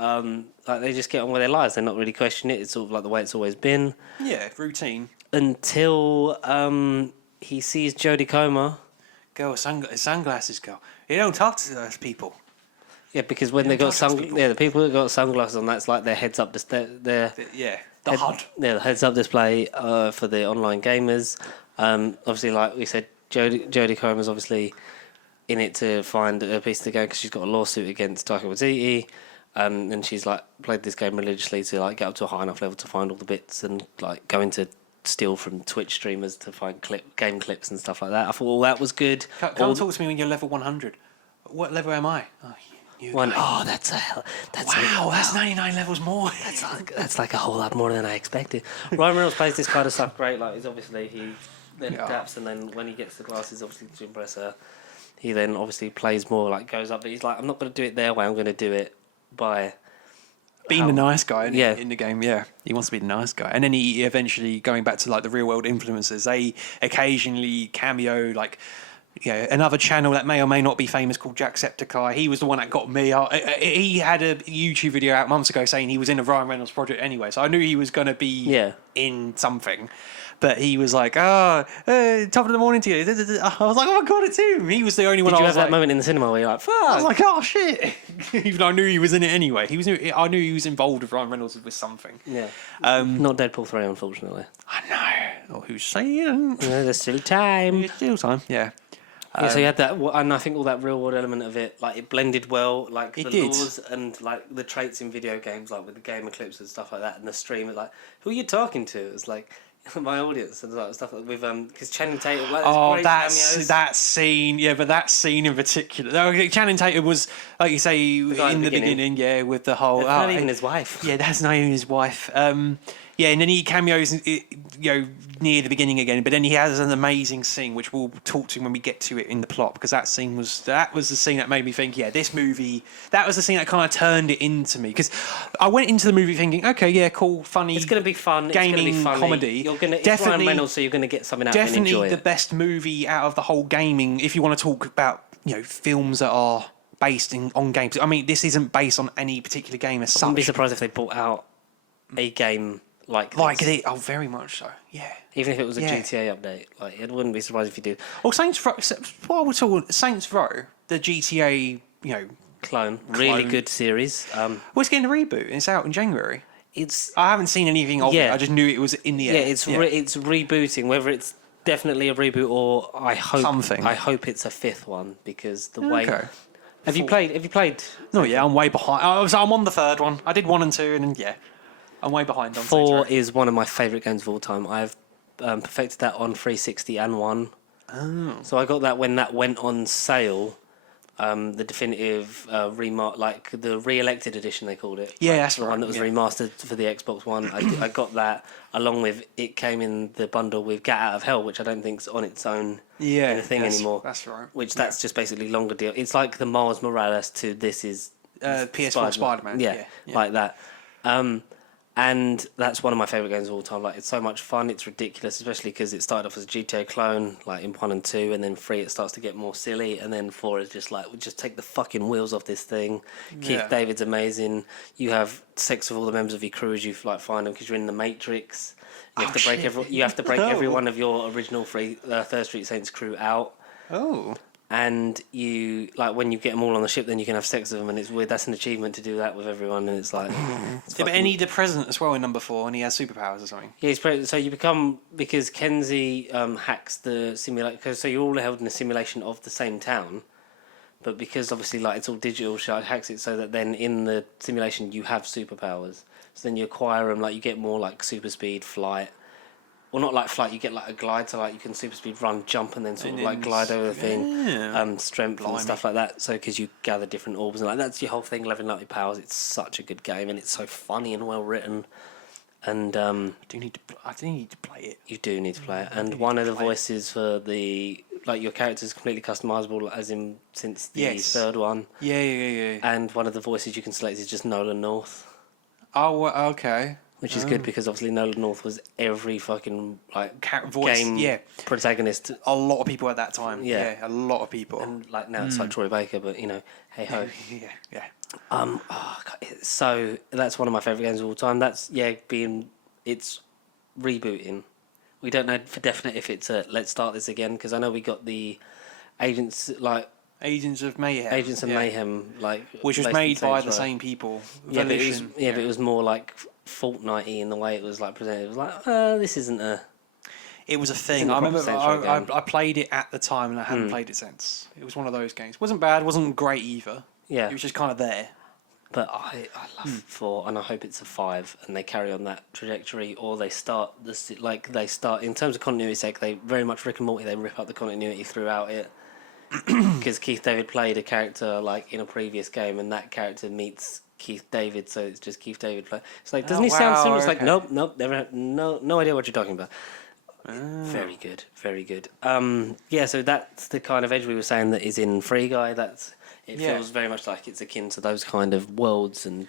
like they just get on with their lives. They're not really questioning it. It's sort of like the way it's always been. Yeah, routine. Until he sees Jodie Comer. Girl, sunglasses, girl. You don't talk to those people. Yeah, because when they got the people that got sunglasses on, that's like their heads up. The HUD. Yeah, the heads up display for the online gamers. Obviously, like we said, Jodie Comer's obviously in it to find a piece of the game because she's got a lawsuit against Taika Waititi, and she's like played this game religiously to like get up to a high enough level to find all the bits and like going to steal from Twitch streamers to find game clips and stuff like that. I thought, that was good. Come talk to me when you're level 100. What level am I? Oh, One. Oh, that's Wow, that's 99 levels more. that's like a whole lot more than I expected. Ryan Reynolds plays this kind of stuff great. Like, he's obviously he then adapts, and then when he gets the glasses, obviously to impress her, he then obviously plays more, like goes up. But he's like, I'm not going to do it their way. I'm going to do it by Being the nice guy in the game, yeah. He wants to be the nice guy. And then he eventually, going back to like the real world influencers, they occasionally cameo like, another channel that may or may not be famous called Jacksepticeye. He was the one that got me. He had a YouTube video out months ago saying he was in a Ryan Reynolds project anyway, so I knew he was going to be in something. But he was like, top of the morning to you. I was like, oh my God, it's him. He was the only one. Did you I have was that moment in the cinema where you're like, fuck? I was like, oh shit. Even though I knew he was in it anyway. I knew he was involved with Ryan Reynolds with something. Yeah. Not Deadpool 3, unfortunately. I know. Oh, who's saying? No, there's still time. There's still time, yeah. Yeah, so you had that, and I think all that real world element of it, like it blended well, like the laws and like the traits in video games, like with the gamer clips and stuff like that, and the stream, like, who are you talking to? It's like my audience and like stuff like with because Channing Tatum. Like, that scene, but that scene in particular. Channing Tatum was, like you say, in the beginning, with the whole. That's not even his wife. Yeah, that's not even his wife. And then he cameos, near the beginning again. But then he has an amazing scene, which we'll talk to when we get to it in the plot, because that was the scene that made me think, this movie. That was the scene that kind of turned it into me, because I went into the movie thinking, okay, yeah, cool, funny. It's going to be fun. Gaming, it's gonna be comedy. It's Ryan Reynolds, so you're going to get something out of it and enjoy it. Definitely the best movie out of the whole gaming. If you want to talk about films that are based on games. I mean, this isn't based on any particular game as such. I wouldn't be surprised if they brought out a game like this. Very much so. Yeah. Even if it was a GTA update, like it wouldn't be surprised if you did. Well, Saints Row, Saints Row, the GTA, clone, really good series. Well, it's getting a reboot. It's out in January. I haven't seen anything of it. I just knew it was in the air. It's rebooting. Whether it's definitely a reboot or I hope it's a fifth one, because the way. Okay. Have you played? No, I'm way behind. I'm on the third one. I did 1 and 2, and then I'm way behind on 4 is one of my favourite games of all time. I've perfected that on 360 and 1. Oh. So I got that when that went on sale. The definitive like the re-elected edition, they called it. Yeah, that's the one that was remastered for the Xbox One. I got that along with it came in the bundle with Get Out of Hell, which I don't think's on its own in a thing anymore. That's right. That's just basically longer deal. It's like the Miles Morales to this is PS5 Spider-Man. Yeah, like that. And that's one of my favourite games of all time. Like, it's so much fun. It's ridiculous, especially because it started off as a GTA clone, like in 1 and 2, and then 3 it starts to get more silly, and then 4 is just like, we just take the fucking wheels off this thing. Keith David's amazing. You have sex with all the members of your crew as you find them, because you're in the Matrix. You have to break every one of your original Third Street Saints crew out. Oh. And you, like, when you get them all on the ship, then you can have sex with them, and it's weird. That's an achievement to do that with everyone, and it's like... but any the president as well in number 4, and he has superpowers or something. Yeah, he's president. So you become... Because Kenzie hacks the simulation... So you're all held in a simulation of the same town, but because, obviously, like, it's all digital, she hacks it so that then in the simulation you have superpowers. So then you acquire them, like, you get more, like, super speed, flight... Well, not like flight, you get like a glide, so like you can super speed run, jump, and then sort of like glide over the thing, strength and stuff like that. So because you gather different orbs and like that's your whole thing, leveling up your powers. It's such a good game, and it's so funny and well written. And I do need to play it. You do need to play it. And one of the voices for your character is completely customizable, as in since the third one. Yeah. And one of the voices you can select is just Nolan North. Oh, okay. Which is good because obviously Nolan North was every fucking voice, game protagonist. A lot of people at that time. Yeah, a lot of people. And like now it's like Troy Baker, but hey ho. Yeah. So that's one of my favourite games of all time. That's it's rebooting. We don't know for definite if it's let's start this again, because I know we got the Agents of Mayhem, which was made by the same people. But it was more like Fortnite-y in the way it was like presented. It was like, this isn't a... It was a thing. I remember I played it at the time and I haven't played it since. It was one of those games. It wasn't bad, it wasn't great either. Yeah. It was just kind of there. But I love 4, and I hope it's a 5, and they carry on that trajectory, or they start in terms of continuity sake, they very much Rick and Morty, they rip up the continuity throughout it. because Keith David played a character like in a previous game, and that character meets Keith David, so it's just Keith David play. It's like, doesn't he sound similar? It's like, nope, never, no idea what you're talking about. Very good, very good. Yeah, so that's the kind of edge we were saying that is in Free Guy. It feels very much like it's akin to those kind of worlds, and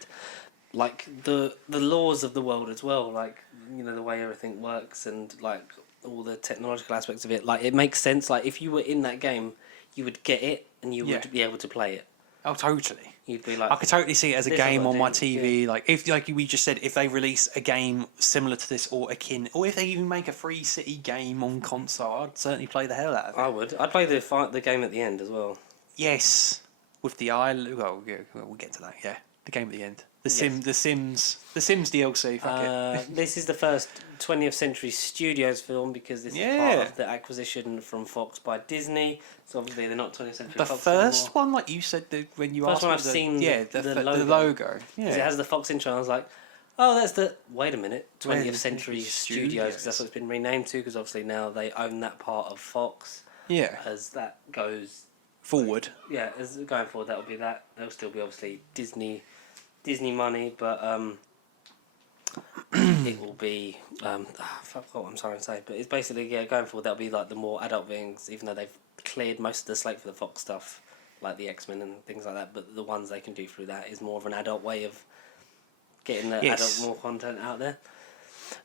like the laws of the world as well, like, you know, the way everything works, and like all the technological aspects of it. Like, it makes sense. Like, if you were in that game, you would get it, and you would be able to play it. Oh, totally. You'd be like, I could totally see it as a game on my TV. Yeah. Like, if, like we just said, if they release a game similar to this or akin, or if they even make a Free City game on console, I'd certainly play the hell out of it. I would. I'd play the game at the end as well. Yes, with the eye. Well, yeah, we'll get to that. Yeah, the game at the end. The Sims DLC. Fuck it. This is the first 20th Century Studios film, because this is part of the acquisition from Fox by Disney. So obviously they're not 20th Century The Fox first anymore. one, like you said, when you First asked one me, I've seen the logo. logo. Yeah, It has the Fox intro. I was like, oh, that's the... Wait a minute. 20th Century Studios, because that's what it's been renamed to, because obviously now they own that part of Fox. Yeah. As that goes... Forward. Yeah, as going forward, that'll be that. There'll still be obviously Disney money, but it will be... I forgot what I'm trying to say, but it's basically, going forward, that'll be like the more adult things, even though they've cleared most of the slate for the Fox stuff, like the X-Men and things like that, but the ones they can do through that is more of an adult way of getting the adult more content out there.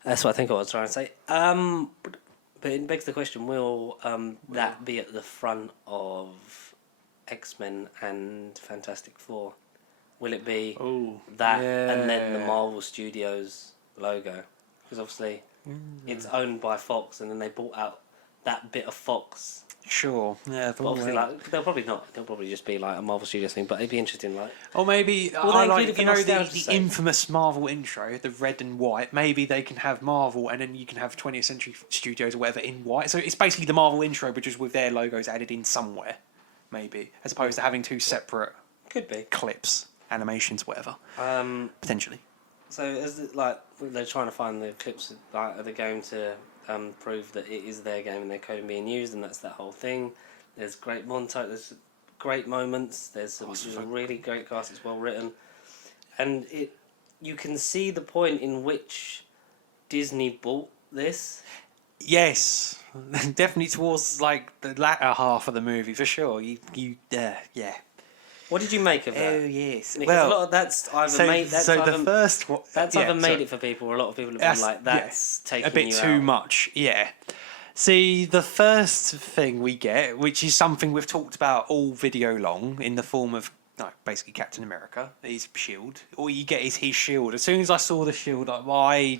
That's what I think I was trying to say. But it begs the question, will that be at the front of X-Men and Fantastic Four? Will it be that and then the Marvel Studios logo? Because obviously it's owned by Fox, and then they bought out that bit of Fox. Sure. Yeah. But obviously, like, they'll probably not. They'll probably just be like a Marvel Studios thing. But it'd be interesting, like. Or maybe I like, you know, the infamous Marvel intro, the red and white. Maybe they can have Marvel, and then you can have 20th Century Studios or whatever in white. So it's basically the Marvel intro, but just with their logos added in somewhere, maybe, as opposed to having two separate clips, animations, whatever. Potentially. So they're trying to find the clips of the game to prove that it is their game and their code being used, and that's that whole thing. There's great montage. There's great moments. There's some really great cast. It's well written, and you can see the point in which Disney bought this. Yes, definitely towards like the latter half of the movie for sure. Yeah. What did you make of that? Oh yes. Because well, a lot of that's either made. That's either, the first one. That's either made it for people, or a lot of people have been like, that's taking a bit you too out. much. Yeah. See, the first thing we get, which is something we've talked about all video long, in the form of basically Captain America, his shield. All you get is his shield. As soon as I saw the shield, my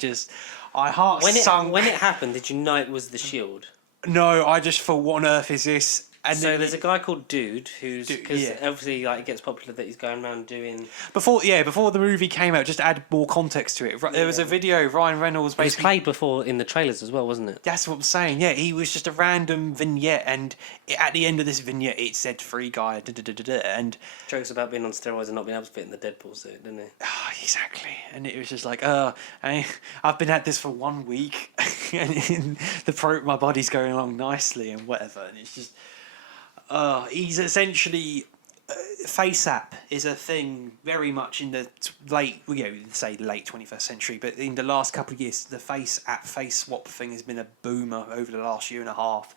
heart sunk. When it happened, did you know it was the shield? No, I just thought, what on earth is this? And so there's a guy called Dude who's because obviously like it gets popular that he's going around doing before the movie came out, just to add more context to it. There was a video Ryan Reynolds basically. It was played before in the trailers as well, wasn't it? That's what I'm saying. Yeah, he was just a random vignette, and at the end of this vignette, it said "Free Guy," and jokes about being on steroids and not being able to fit in the Deadpool suit, didn't he? Oh, exactly. And it was just like, I've been at this for 1 week, and my body's going along nicely and whatever, and it's just. He's essentially face app is a thing very much in the late 21st century, but in the last couple of years, the face swap thing has been a boomer over the last year and a half,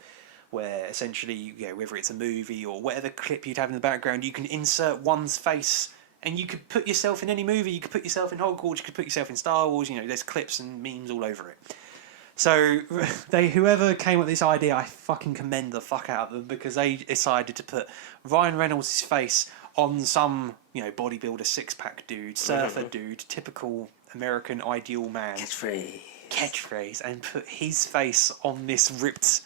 where essentially, whether it's a movie or whatever clip you'd have in the background, you can insert one's face, and you could put yourself in any movie. You could put yourself in Hogwarts. You could put yourself in Star Wars. There's clips and memes all over it. So whoever came up with this idea, I fucking commend the fuck out of them, because they decided to put Ryan Reynolds' face on some, bodybuilder, six-pack dude, surfer dude, typical American ideal man. Catchphrase, and put his face on this ripped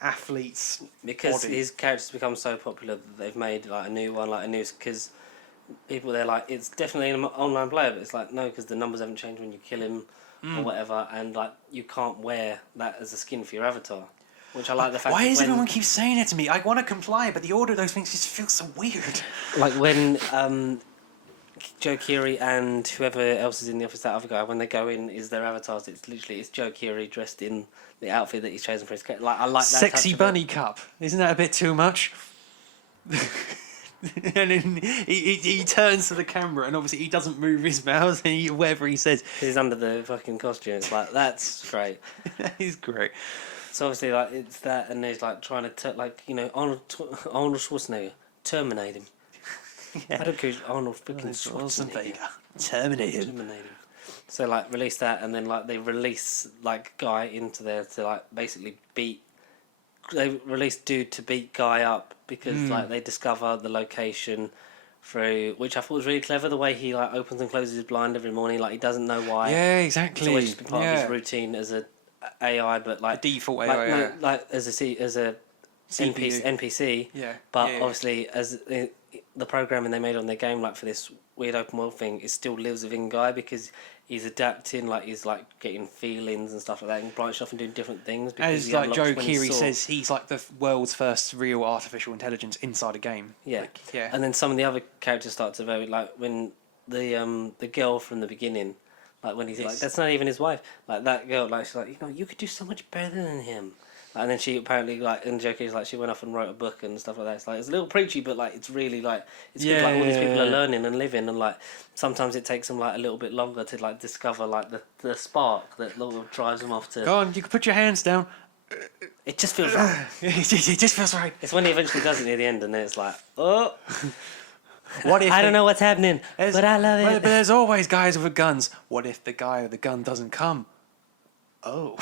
athlete's because body. His character's become so popular that they've made like a new one, because people, they're like, it's definitely an online player, but it's like, no, because the numbers haven't changed when you kill him. Or whatever, and like you can't wear that as a skin for your avatar, which I like the fact. Why does everyone keep saying it to me? I want to comply, but the order of those things just feels so weird. Like when Joe Keery and whoever else is in the office, that other guy, when they go in, is their avatars. It's Joe Keery dressed in the outfit that he's chosen for his character. Like I like that. Sexy bunny cup. Isn't that a bit too much? And then he turns to the camera, and obviously he doesn't move his mouth, and whatever he says, He's under the fucking costume. It's like, that's great. that is great. So obviously, like, it's that, and he's like trying to Arnold Schwarzenegger, terminate him. Yeah. I don't care. Arnold freaking Schwarzenegger. Terminate him. Terminate him. So like release that, and then like they release like Guy into there to like basically beat. They release Dude to beat Guy up because like they discover the location through, which I thought was really clever. The way he like opens and closes his blind every morning, like he doesn't know why. Yeah, exactly. It's always just been part of his routine as a AI, but like A default like, AI, no, yeah. like as a CPU. NPC. Yeah. But Yeah. obviously, as the programming they made on their game, like for this weird open world thing, it still lives within Guy because he's adapting, like he's like getting feelings and stuff like that, and branching off and doing different things. Because As he like unlocks Joe when he Keery saw- says, he's like the world's first real artificial intelligence inside a game. Yeah, Like, yeah. And then some of the other characters start to vary, like when the girl from the beginning, like when he's like, that's not even his wife. Like that girl, like she's like, you could do so much better than him. And then she apparently like, and Joker's like, she went off and wrote a book and stuff like that. It's like it's a little preachy, but like it's really like it's good. Like all these people are learning and living, and like sometimes it takes them like a little bit longer to like discover like the spark that drives them off to. Go on, you can put your hands down. It just feels right. It just feels right. It's when he eventually does it near the end, and then it's like, oh. What if I don't know what's happening, but I love it. But there's always guys with guns. What if the guy with the gun doesn't come? Oh.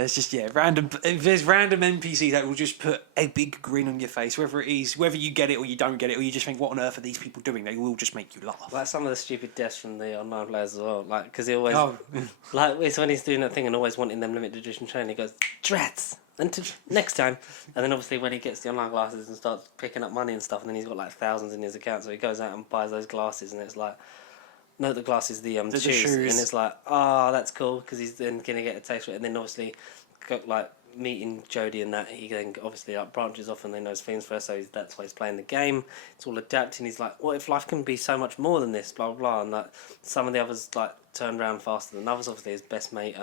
It's just random. If there's random NPCs that will just put a big grin on your face, whether you get it or you don't get it, or you just think, what on earth are these people doing? They will just make you laugh. Like some of the stupid deaths from the online players as well. Like because he always Oh. like it's when he's doing that thing and always wanting them limited edition training. He goes drats until next time, and then obviously when he gets the online glasses and starts picking up money and stuff, and then he's got like thousands in his account, so he goes out and buys those glasses, and it's like. No, the glasses, the shoes, and it's like, that's cool because he's then gonna get a taste for it, and then obviously, like meeting Jodie and that, he then obviously like branches off and then knows things first, so that's why he's playing the game. It's all adapting. He's like, what if life can be so much more than this? Blah blah blah, and like some of the others like turn around faster than others. Obviously, his best mate,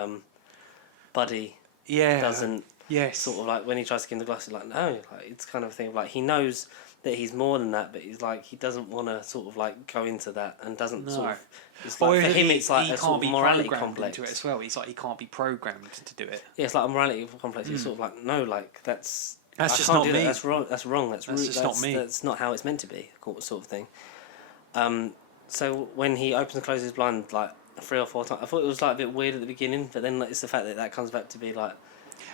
Buddy, doesn't. Yes. Sort of like when he tries to give him the glasses, like no, like it's kind of a thing of like he knows that he's more than that, but he's like he doesn't want to sort of like go into that and doesn't sort of. It's like, for him, it's like a sort of morality complex. Into it as well. He's like he can't be programmed to do it. Yeah, it's like a morality complex. He's sort of like no, like that's just not me. That's wrong. That's wrong. That's just not me. That's not how it's meant to be. Sort of thing. So when he opens and closes his blind like 3 or 4 times, I thought it was like a bit weird at the beginning, but then like, it's the fact that comes back to be like.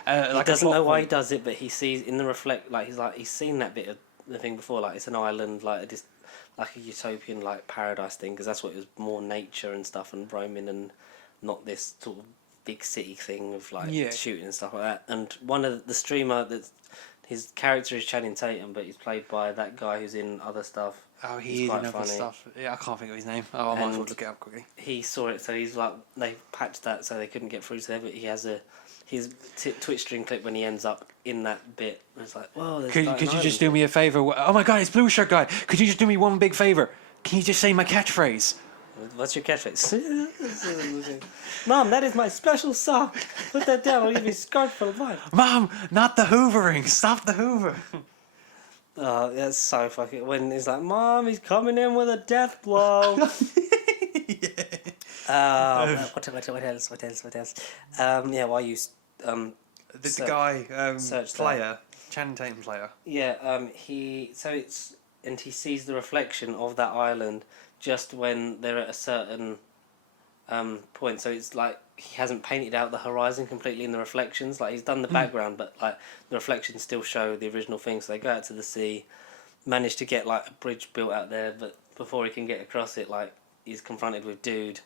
He doesn't know why he does it, but he sees in the he's seen that bit of the thing before, like it's an island, like just like a utopian like paradise thing, because that's what it was, more nature and stuff and roaming and not this sort of big city thing of like shooting and stuff like that. And one of the streamer his character is Channing Tatum, but he's played by that guy who's in other stuff. Oh, he is in other stuff. Yeah, I can't think of his name. Oh, I might as well look it up quickly. He saw it, so he's like they patched that so they couldn't get through to there, but he has his Twitch stream clip when he ends up in that bit. It's like, whoa. Could you just do me a favour? Oh my god, it's Blue Shirt Guy. Could you just do me one big favour? Can you just say my catchphrase? What's your catchphrase? Mom, that is my special sock. Put that down. I'll give you a scarf full of mine. Mom, not the hoovering. Stop the hoover. Oh, that's so fucking. When he's like, Mom, he's coming in with a death blow. What else? Yeah, why you The guy, player, Channing Tatum player. Yeah, he sees the reflection of that island just when they're at a certain point. So it's like he hasn't painted out the horizon completely in the reflections. Like he's done the background, but like the reflections still show the original thing. So they go out to the sea, manage to get like a bridge built out there, but before he can get across it, like he's confronted with Dude,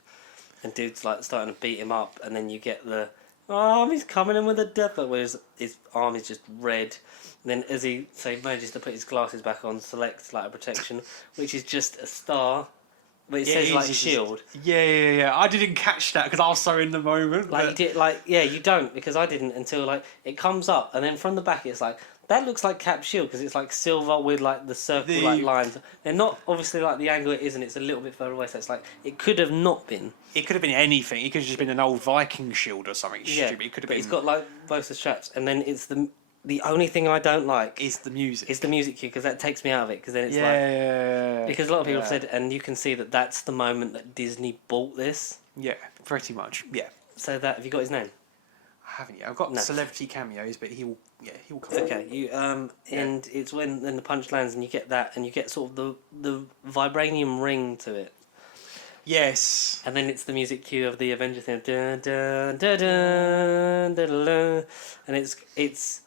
and Dude's like starting to beat him up, and then you get he's coming in with a death blow, where his arm is just red. And then he manages to put his glasses back on, selects like a protection, which is just a star, but it says like shield. Yeah. I didn't catch that because I was so in the moment. Like you don't, because I didn't until like it comes up, and then from the back it's like that looks like Cap's shield because it's like silver with like the circle like lines. They're not obviously like the angle it is, and it's a little bit further away, so it's like it could have not been. It could have been anything. It could have just been an old Viking shield or something stupid. It could have been. It's got like both the straps, and then it's the The only thing I don't like is the music. is the music cue, because that takes me out of it. Because then it's yeah. because a lot of people have said, and you can see that that's the moment that Disney bought this. Yeah, pretty much. Yeah. So that have you got his name? I haven't yet. I've got celebrity cameos, but he will come. Okay, and it's when then the punch lands and you get that, and you get sort of the vibranium ring to it. Yes. And then it's the music cue of the Avengers thing, dun, dun, dun, dun, dun, dun, dun. And it's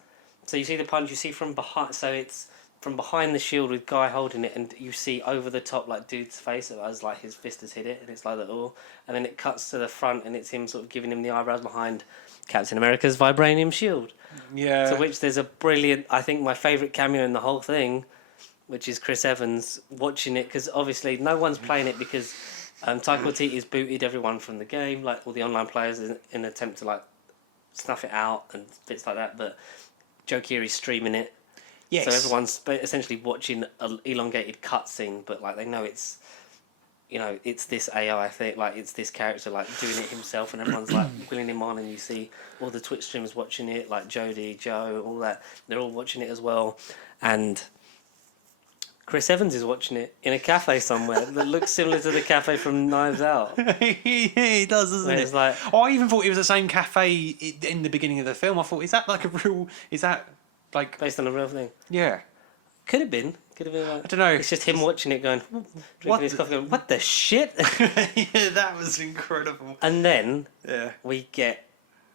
so you see the punch, you see from behind, so it's from behind the shield with Guy holding it, and you see over the top like dude's face as like his fist has hit it, and it's like that all, and then it cuts to the front, and it's him sort of giving him the eyebrows behind Captain America's vibranium shield. Yeah. To which there's a brilliant, I think my favourite cameo in the whole thing, which is Chris Evans watching it, because obviously no one's playing it because Taika Waititi's booted everyone from the game, like all the online players, in an attempt to like snuff it out and bits like that. But Joe Keery's streaming it, Yes. so everyone's essentially watching an elongated cutscene, but like they know it's, it's this AI thing, like it's this character like doing it himself, and everyone's like willing him on, and you see all the Twitch streamers watching it, like Jodie, Joe, all that. They're all watching it as well, and Chris Evans is watching it in a cafe somewhere that looks similar to the cafe from Knives Out. He does, doesn't it? It's like, I even thought it was the same cafe in the beginning of the film. I thought, is that like a real? Is that like based on a real thing. Yeah. Could have been. Could have been like, I don't know. It's just him watching it going, drinking his coffee going, what the shit? Yeah, that was incredible. And then we get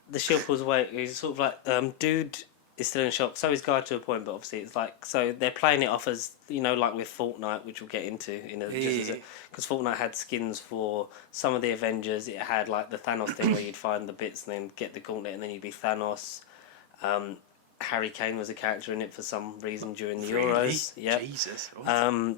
the shield pulls away. He's sort of like, dude is still in shock. So is Guy to a point, but obviously it's like, so they're playing it off as, like with Fortnite, which we'll get into, because Fortnite had skins for some of the Avengers. It had like the Thanos thing where you'd find the bits and then get the gauntlet and then you'd be Thanos. Harry Kane was a character in it for some reason during the Euros. Yeah. Jesus.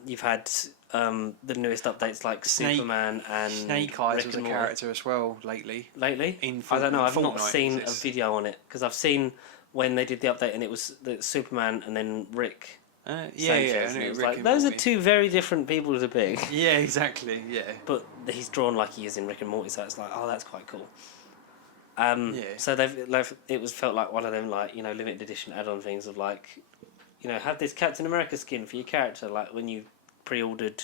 You've had the newest updates like Superman and Snake Eyes was a character as well lately. Lately? In I don't know. I've not Fortnite, seen a video on it because I've seen when they did the update and it was the Superman and then Rick. Sanchez, and it was like, those are two very different people to pick. Yeah, exactly. Yeah. But he's drawn like he is in Rick and Morty, so it's like, oh, that's quite cool. So it was felt like one of them like limited edition add-on things of like, have this Captain America skin for your character. Like when you pre-ordered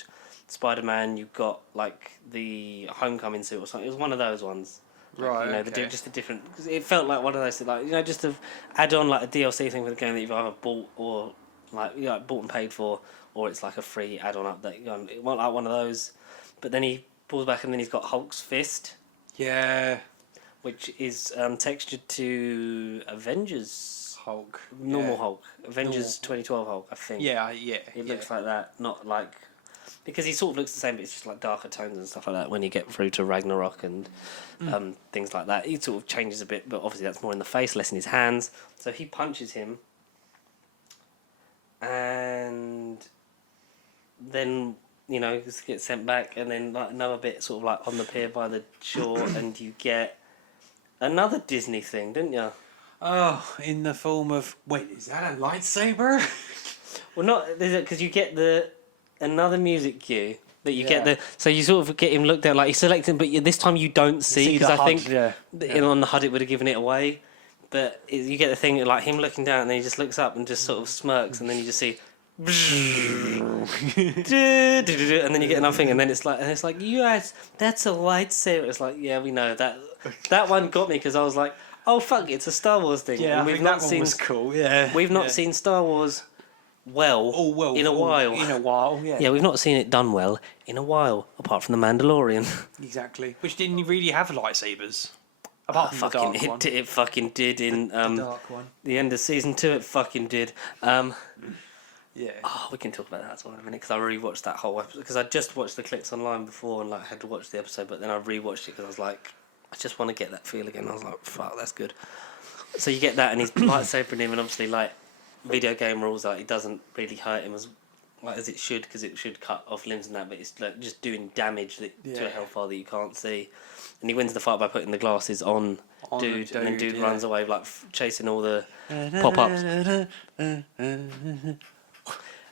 Spider-Man, you got like the Homecoming suit or something. It was one of those ones. Right. Okay. Just a different. Cause it felt like one of those like just to add on like a DLC thing for the game that you've either bought or like bought and paid for, or it's like a free add-on update. It wasn't like one of those. But then he pulls back and then he's got Hulk's fist. Yeah. Which is textured to Avengers Hulk. Normal Hulk. Avengers 2012 Hulk, I think. Yeah. It looks like that, not like... Because he sort of looks the same, but it's just like darker tones and stuff like that when you get through to Ragnarok and things like that. He sort of changes a bit, but obviously that's more in the face, less in his hands. So he punches him. And then... gets sent back, and then like another bit sort of like on the pier by the shore, and you get another Disney thing, didn't you? Oh, in the form of is that a lightsaber? Well, not because you get another music cue that you get so you sort of get him looked at like he's selecting, but this time you don't see because I think on the HUD it would have given it away, but you get the thing like him looking down and then he just looks up and just sort of smirks, and then you just see. And then you get another thing, and then it's like you guys, that's a lightsaber. It's like, yeah, we know that. That one got me because I was like, oh fuck, it's a Star Wars thing. Yeah, and we've not seen. Was cool. Yeah, we've not seen Star Wars in a while. Yeah. Yeah, we've not seen it done well in a while, apart from the Mandalorian. Exactly, which didn't really have lightsabers. Apart from the dark one. It fucking did in the dark one. The end of season 2. It fucking did. Yeah. Oh, we can talk about that as well in a minute because I rewatched that whole episode because I just watched the clips online before and like had to watch the episode, but then I rewatched it because I was like, I just want to get that feel again. I was like, fuck, that's good. So you get that, and he's lightsabering him, and obviously like video game rules, like it doesn't really hurt him as it should because it should cut off limbs and that, but it's like just doing damage to a hellfire that you can't see. And he wins the fight by putting the glasses on dude, and then dude runs away like chasing all the pop-ups.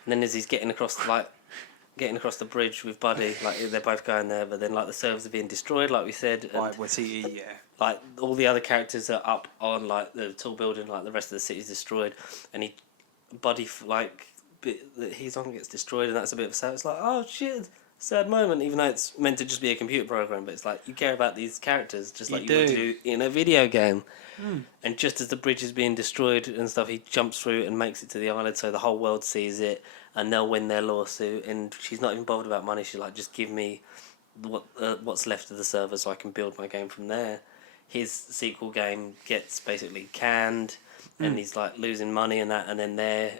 And then as he's getting across getting across the bridge with Buddy, like they're both going there, but then like the servers are being destroyed, like we said, and Right, what's he? Yeah. like all the other characters are up on like the tall building, like the rest of the city's destroyed, and Buddy like bit that he's on gets destroyed, and that's a bit of a sad. It's like, oh shit, sad moment, even though it's meant to just be a computer program, but it's like you care about these characters just like you would do in a video game. And just as the bridge is being destroyed and stuff, he jumps through and makes it to the island, so the whole world sees it, and they'll win their lawsuit. And she's not even bothered about money. She's like, just give me what's left of the server so I can build my game from there. His sequel game gets basically canned, and he's like losing money and that. And then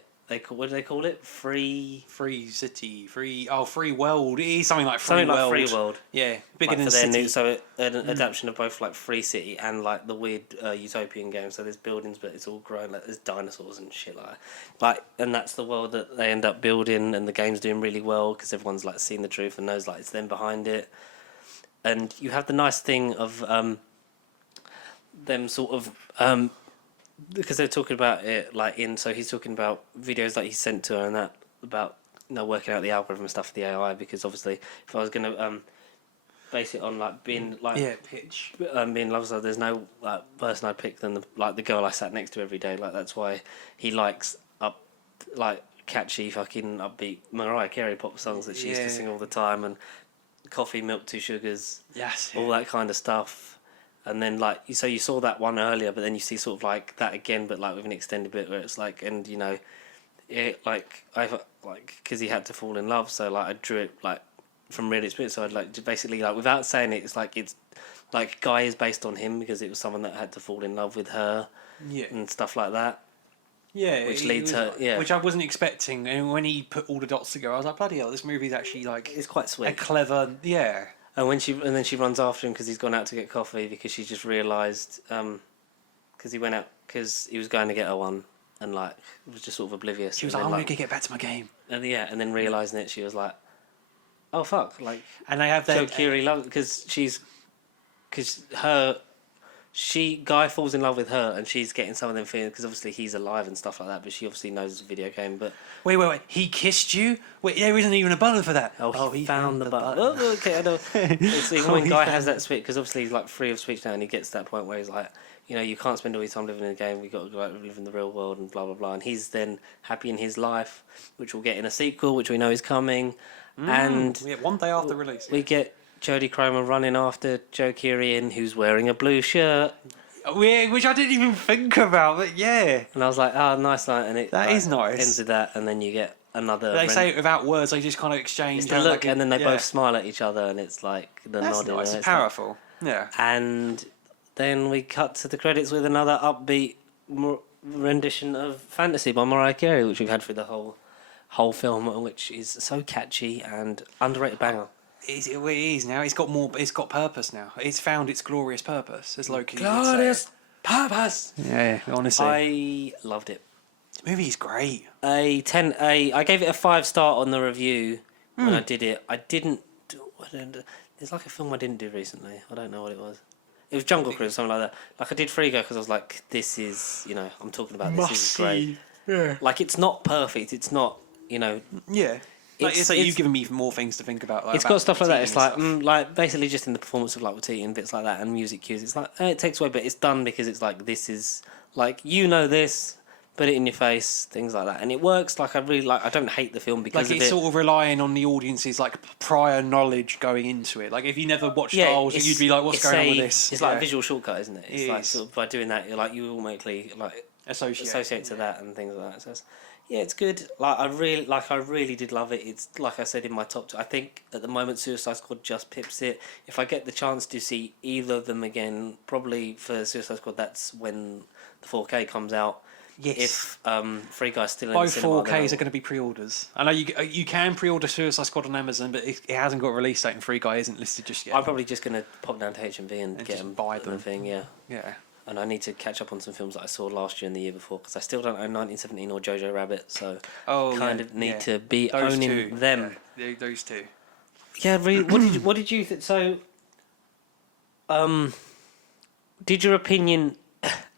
what do they call it? Free city, free world. It is something like free world. Free world. Yeah, bigger like than city. So an adaptation of both like Free City and like the weird utopian game. So there's buildings, but it's all grown. Like there's dinosaurs and shit like that. Like, and that's the world that they end up building, and the game's doing really well because everyone's like seen the truth and knows like it's them behind it. And you have the nice thing of them sort of because they're talking about it like so he's talking about videos that he sent to her and that about working out the algorithm and stuff for the AI, because obviously if I was gonna base it on like being like pitch being love, so there's no like person I'd pick than the girl I sat next to every day. Like that's why he likes like catchy fucking upbeat Mariah Carey pop songs that she used to sing all the time, and coffee, milk, two sugars, all that kind of stuff. And then like so you saw that one earlier, but then you see sort of like that again, but like with an extended bit where it's like, and it like I like because he had to fall in love, so like I drew it like from real experience. So I'd like to basically like without saying it, it's like Guy is based on him because it was someone that had to fall in love with her, and stuff like that. Yeah, which leads her. Yeah, which I wasn't expecting. And when he put all the dots together, I was like, bloody hell, this movie's actually like it's quite sweet, a clever. Yeah. And then she runs after him because he's gone out to get coffee, because she just realised because he went out because he was going to get her one, and like was just sort of oblivious. She was like, I'm gonna get back to my game. And and then realising it, she was like, oh fuck, like. And they have their Kiri loves because Guy falls in love with her, and she's getting some of them feelings because obviously he's alive and stuff like that, but she obviously knows it's a video game. But wait, he kissed you? Wait, there isn't even a button for that. Oh, he found the button. Oh, okay, I know. It's when Guy has that switch, because obviously he's like free of speech now, and he gets to that point where he's like, you can't spend all your time living in a game. We've got to go out and live in the real world, and blah blah blah. And he's then happy in his life, which we'll get in a sequel, which we know is coming. And one day after release, we get Jodie Comer running after Joe Keery, who's wearing a blue shirt. Which I didn't even think about, but yeah. And I was like, oh, nice night. And it is nice. Ends with that, and then you get another. They say it without words. They just kind of exchange. It's the look, and then they both smile at each other, and it's like the nod. Nice. It's powerful. Yeah. And then we cut to the credits with another upbeat rendition of "Fantasy" by Mariah Carey, which we've had through the whole film, which is so catchy and underrated banger. It is now. It's got purpose now. It's found its glorious purpose, as Loki would say. Glorious purpose. Yeah, honestly, I loved it. The movie is great. I gave it a 5-star on the review when I did it. There's like a film I didn't do recently. I don't know what it was. It was Jungle Cruise, something like that. Like I did Frigo because I was like, this is, I'm talking about this is great. Yeah. Like it's not perfect. It's not, Yeah. It's like you've given me more things to think about. Like, it's got stuff like that. It's like basically just in the performance of like Watiti and bits like that, and music cues. It's like it takes away, but it's done because it's like this is like this, put it in your face, things like that, and it works. Like I really like. I don't hate the film because like it's sort of relying on the audience's like prior knowledge going into it. Like if you never watched Styles, you'd be like, "What's going on with this?" It's like a visual shortcut, isn't it? It's like sort of by doing that, you automatically like associate to that and things like that. So it's good. Like I really did love it. It's like I said in my top 2. I think at the moment Suicide Squad just pips it. If I get the chance to see either of them again, probably for Suicide Squad, that's when the 4K comes out. Yes. If Free Guy's still in both the cinema, 4Ks are going to be pre-orders. I know you can pre-order Suicide Squad on Amazon, but it hasn't got a release date, and Free Guy isn't listed just yet. I'm probably just going to pop down to HMV and get them, buy them. Thing, yeah. Yeah. And I need to catch up on some films that I saw last year and the year before, because I still don't own 1917 or Jojo Rabbit, so need to be those owning them. Yeah, those two. Yeah, what did you think? So, did your opinion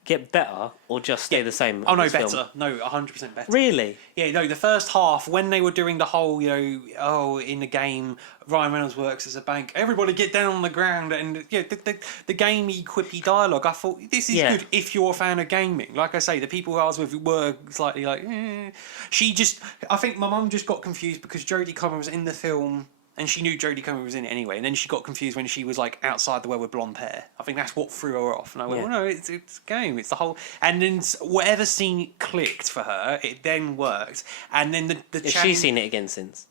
get better or just stay the same? Oh in no, this better. film? No, 100% better. Really? Yeah, no, the first half, when they were doing the whole, in the game, Ryan Reynolds works as a bank, everybody get down on the ground, and the gamey, quippy dialogue, I thought, this is good if you're a fan of gaming. Like I say, the people who I was with were slightly like, I think my mum just got confused because Jodie Comer was in the film, and she knew Jodie Comer was in it anyway, and then she got confused when she was like outside the well with blonde hair. I think that's what threw her off. And I went, well, no, it's a game. It's the whole. And then whatever scene clicked for her, it then worked. And then the Has she seen it again since?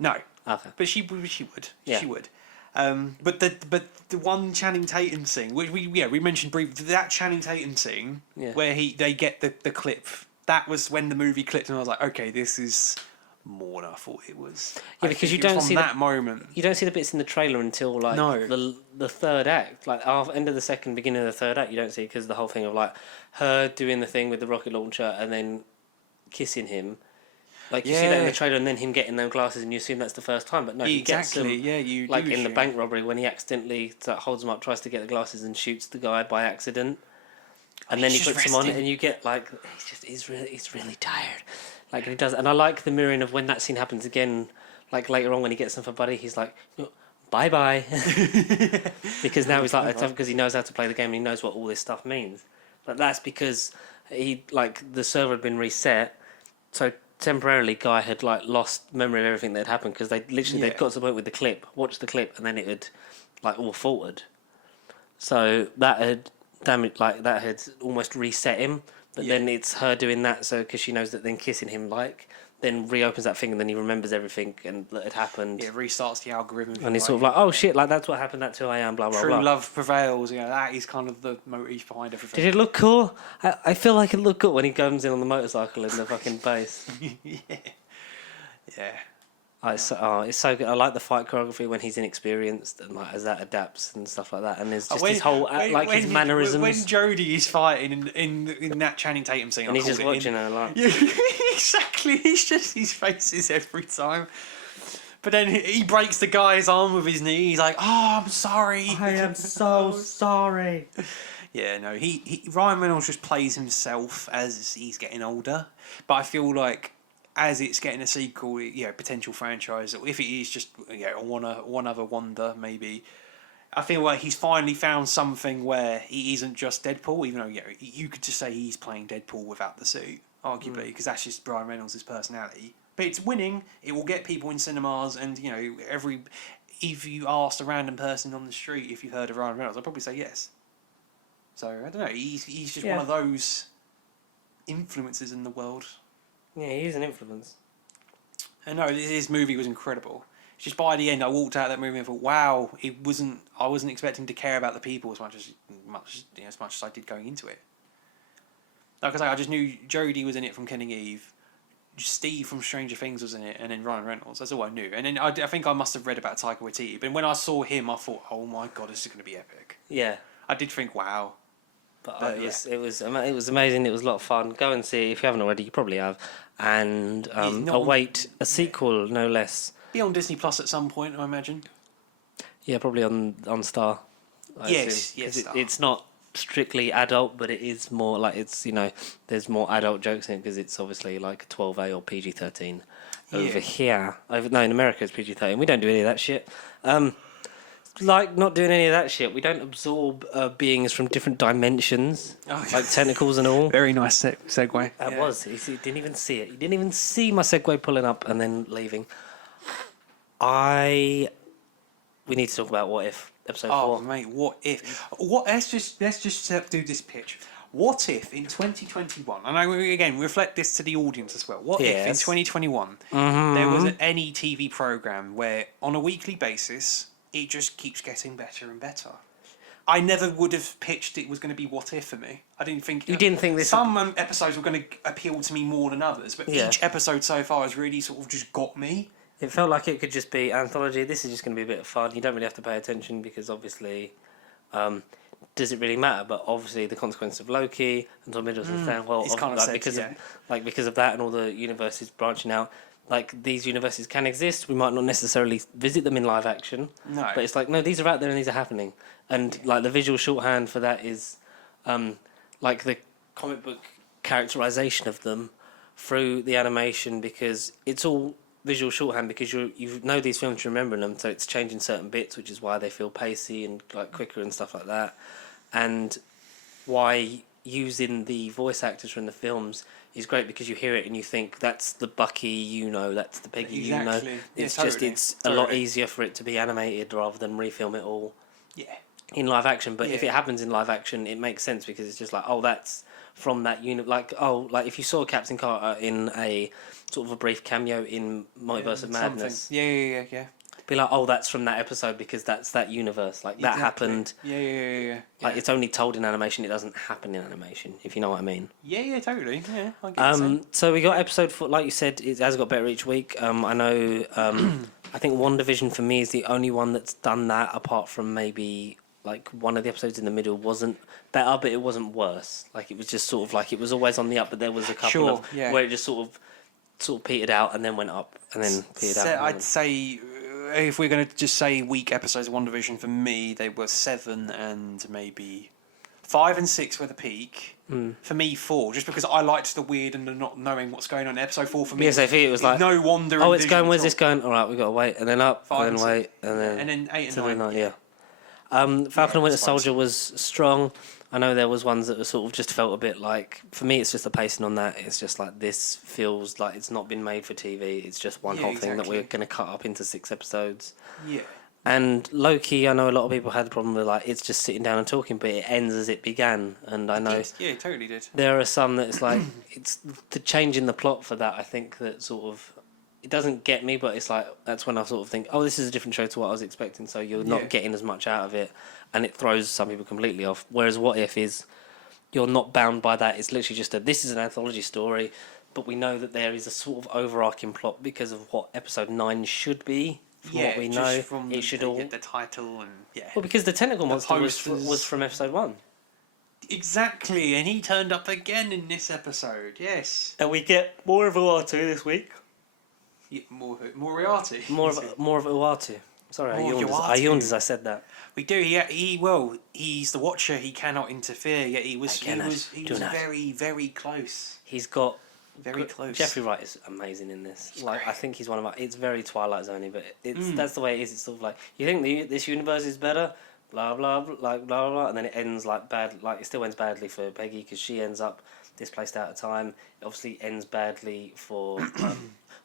No. Okay. But she would. Yeah. She would. But the one Channing Tatum scene, which we mentioned briefly, that Channing Tatum scene where they get the clip. That was when the movie clipped, and I was like, okay, this is more than I thought it was. Yeah, because you don't see that moment. You don't see the bits in the trailer until like the third act, like end of the second, beginning of the third act. You don't see it because the whole thing of like her doing the thing with the rocket launcher and then kissing him. Like you see that in the trailer, and then him getting them glasses, and you assume that's the first time. But no, he gets them. Yeah, you like do in the bank robbery when he accidentally holds them up, tries to get the glasses, and shoots the guy by accident. And then he puts them on, and you get like he's really tired. Like he does, and I like the mirroring of when that scene happens again. Like later on when he gets them for Buddy, he's like, "Bye bye," because now he's like, because he knows how to play the game and he knows what all this stuff means. But that's because the server had been reset, so temporarily Guy had like lost memory of everything that had happened because they'd got to the point with the clip, watched the clip, and then it had like all faltered. So that had had almost reset him. But then it's her doing that, so because she knows that then kissing him then reopens that thing, and then he remembers everything and that had happened. Yeah, restarts the algorithm. And he's sort of like, oh shit, like that's what happened. That's who I am. Blah blah blah. True love prevails. That is kind of the motif behind everything. Did it look cool? I feel like it looked good when he comes in on the motorcycle in the fucking base. Yeah. It's so good. I like the fight choreography when he's inexperienced and like as that adapts and stuff like that. And there's just his whole his mannerisms. When Jodie is fighting in that Channing Tatum scene, and he's just watching her like. Yeah, exactly. It's just his faces every time. But then he breaks the guy's arm with his knee. He's like, "Oh, I'm sorry. I am so sorry." Yeah, no. He Ryan Reynolds just plays himself as he's getting older. But I feel like, as it's getting a sequel, potential franchise, if it is just one other wonder, maybe, I feel like he's finally found something where he isn't just Deadpool, even though you could just say he's playing Deadpool without the suit, arguably, because that's just Ryan Reynolds' personality. But it's winning, it will get people in cinemas, and if you asked a random person on the street if you've heard of Ryan Reynolds, I'd probably say yes. So, I don't know, he's just one of those influences in the world. Yeah, he is an influence. And no, his movie was incredible. It's just by the end, I walked out of that movie and thought, "Wow, I wasn't expecting to care about the people as much as I did going into it." Like I say, I just knew Jodie was in it from Killing Eve, Steve from Stranger Things was in it, and then Ryan Reynolds. That's all I knew. And then I think I must have read about Taika Waititi. But when I saw him, I thought, "Oh my god, this is going to be epic." Yeah, I did think, "Wow." But it was amazing. It was a lot of fun. Go and see it. If you haven't already, you probably have. And await a sequel, no less. Be on Disney Plus at some point, I imagine. Yeah, probably on Star. Yes. It's not strictly adult, but it is more like there's more adult jokes in it because it's obviously like a 12A or PG-13. Over here, in America it's PG-13. We don't do any of that shit. Like not doing any of that shit. We don't absorb beings from different dimensions, like tentacles and all. Very nice segue. That was. He didn't even see it. He didn't even see my segue pulling up and then leaving. We need to talk about What If episode 4. Oh mate, what if? Let's just do this pitch. What if in 2021? And I again reflect this to the audience as well. What if in 2021 there was any TV program where on a weekly basis it just keeps getting better and better? I never would have pitched it was going to be What If for me. I didn't think... You didn't think this... Some episodes were going to appeal to me more than others, but each episode so far has really sort of just got me. It felt like it could just be anthology. This is just going to be a bit of fun. You don't really have to pay attention because obviously... does it really matter? But obviously the consequence of Loki and Tom Hiddleston fan, well, it's kind of because of that and all the universes branching out, like these universes can exist. We might not necessarily visit them in live action. No. But it's like, no, these are out there and these are happening. And like the visual shorthand for that is like the comic book characterization of them through the animation, because it's all visual shorthand, because you know these films, you're remembering them, so it's changing certain bits, which is why they feel pacey and like quicker and stuff like that, and why using the voice actors from the films is great, because you hear it and you think that's the Bucky, that's the Peggy, Exactly. It's Yeah, just totally. it's a lot easier for it to be animated rather than refilm it all Yeah. in live action. But if Yeah. it happens in live action, it makes sense, because it's just like, oh, that's from that unit. Like, oh, like if you saw Captain Carter in a sort of a brief cameo in Multiverse of Madness, Something. Yeah. be like, oh, that's from that episode, because that's that universe. Like that happened. Yeah. Like it's only told in animation; it doesn't happen in animation. If you know what I mean. Yeah, totally. Yeah, I get it. So we got episode 4. Like you said, it has got better each week. I know. I think WandaVision for me is the only one that's done that, apart from maybe like one of the episodes in the middle wasn't better, but it wasn't worse. Like it was just sort of like it was always on the up, but there was a couple of where it just sort of petered out and then went up and then petered out. I'd say if we're going to just say weak episodes of WandaVision, for me they were 7 and maybe 5 and 6 were the peak. For me, 4, just because I liked the weird and the not knowing what's going on. Episode 4 for me, so it was like no Wanda. Oh, it's going. Where's this going? All right, we got to wait, and then up, 5 and then wait, and then 8 and 9. Yeah. Falcon and Winter Soldier was strong. I know there was ones that were sort of just felt a bit like, for me, it's just the pacing on that. It's just like, this feels like it's not been made for TV. It's just one whole thing that we're going to cut up into 6 episodes. Yeah. And Loki, I know a lot of people had the problem with like, it's just sitting down and talking, but it ends as it began. And I know it totally did. there are some that it's like, it's the change in the plot for that, I think that sort of, it doesn't get me, but it's like, that's when I sort of think, oh, this is a different show to what I was expecting, so you're not getting as much out of it, and it throws some people completely off. Whereas What If is, you're not bound by that. It's literally just this is an anthology story, but we know that there is a sort of overarching plot because of what episode 9 should be. From what we know, from it should all get the title and Well, because the tentacle monster was from episode 1. Exactly, and he turned up again in this episode. Yes, And we get more of Uatu this week. yeah, Moriarty. More of Uatu. Sorry, I yawned as I said that. We do. He's the Watcher. He cannot interfere. Yet he was very, very close. He's got Very close. Jeffrey Wright is amazing in this. Like, I think he's one of my. It's very Twilight Zoney, but that's the way it is. It's sort of like, you think this universe is better, blah blah blah, like blah blah, and then it ends like bad. Like it still ends badly for Peggy because she ends up displaced out of time. It obviously ends badly for.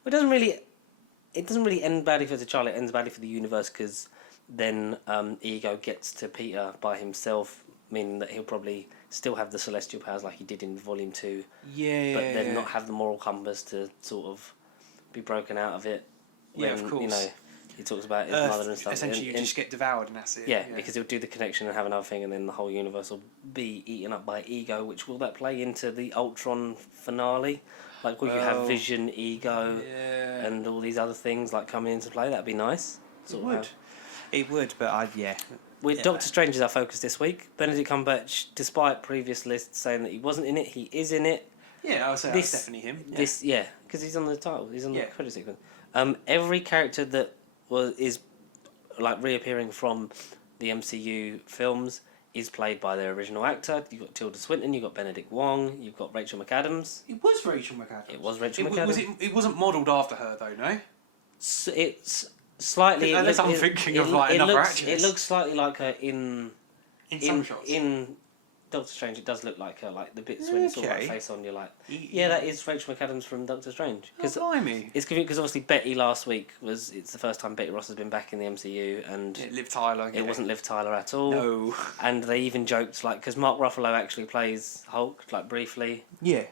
It doesn't really end badly for T'Challa. It ends badly for the universe because then Ego gets to Peter by himself, meaning that he'll probably still have the celestial powers like he did in Volume 2. Yeah. But then not have the moral compass to sort of be broken out of it. When, of course. You know, he talks about his mother and stuff. Essentially, you just get devoured and that's it. Yeah, because he'll do the connection and have another thing, and then the whole universe will be eaten up by Ego, which will that play into the Ultron finale? Like, will you have Vision, Ego, and all these other things like coming into play? That'd be nice. It would, but With Doctor Strange is our focus this week. Benedict Cumberbatch, despite previous lists saying that he wasn't in it, he is in it. Yeah, I would say that's definitely him. Because he's on the title, he's on the credit sequence. Every character that is like reappearing from the MCU films is played by their original actor. You've got Tilda Swinton, you've got Benedict Wong, you've got Rachel McAdams. It was Rachel McAdams. It was Rachel McAdams. It wasn't modelled after her though, no? So it's slightly. Unless I'm thinking of like another actress. It looks slightly like her in some shots. In Doctor Strange, it does look like her. Like the bits when it's all like face on, you're like, yeah, that is Rachel McAdams from Doctor Strange. Blimey. It's confusing because obviously Betty last week it's the first time Betty Ross has been back in the MCU, and Liv Tyler. It wasn't Liv Tyler at all. No. And they even joked like, because Mark Ruffalo actually plays Hulk like briefly. Yeah.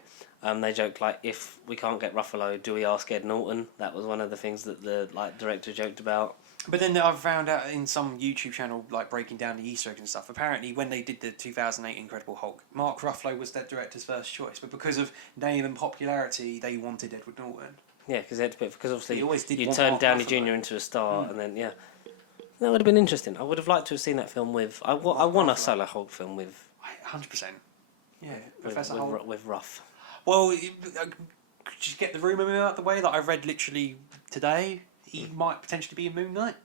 They joked like, if we can't get Ruffalo, do we ask Ed Norton? That was one of the things that the director joked about. But then I've found out in some YouTube channel, like breaking down the Easter eggs and stuff, apparently when they did the 2008 Incredible Hulk, Mark Ruffalo was that director's first choice, but because of name and popularity, they wanted Edward Norton. Yeah, because obviously you turned turned Downey Jr. into a star, and then that would have been interesting. I would have liked to have seen that film with. I want a solo Hulk film with. 100%. Yeah, Professor Hulk with Ruff. Well, could you get the rumour out of the way that I read literally today? He might potentially be in Moon Knight.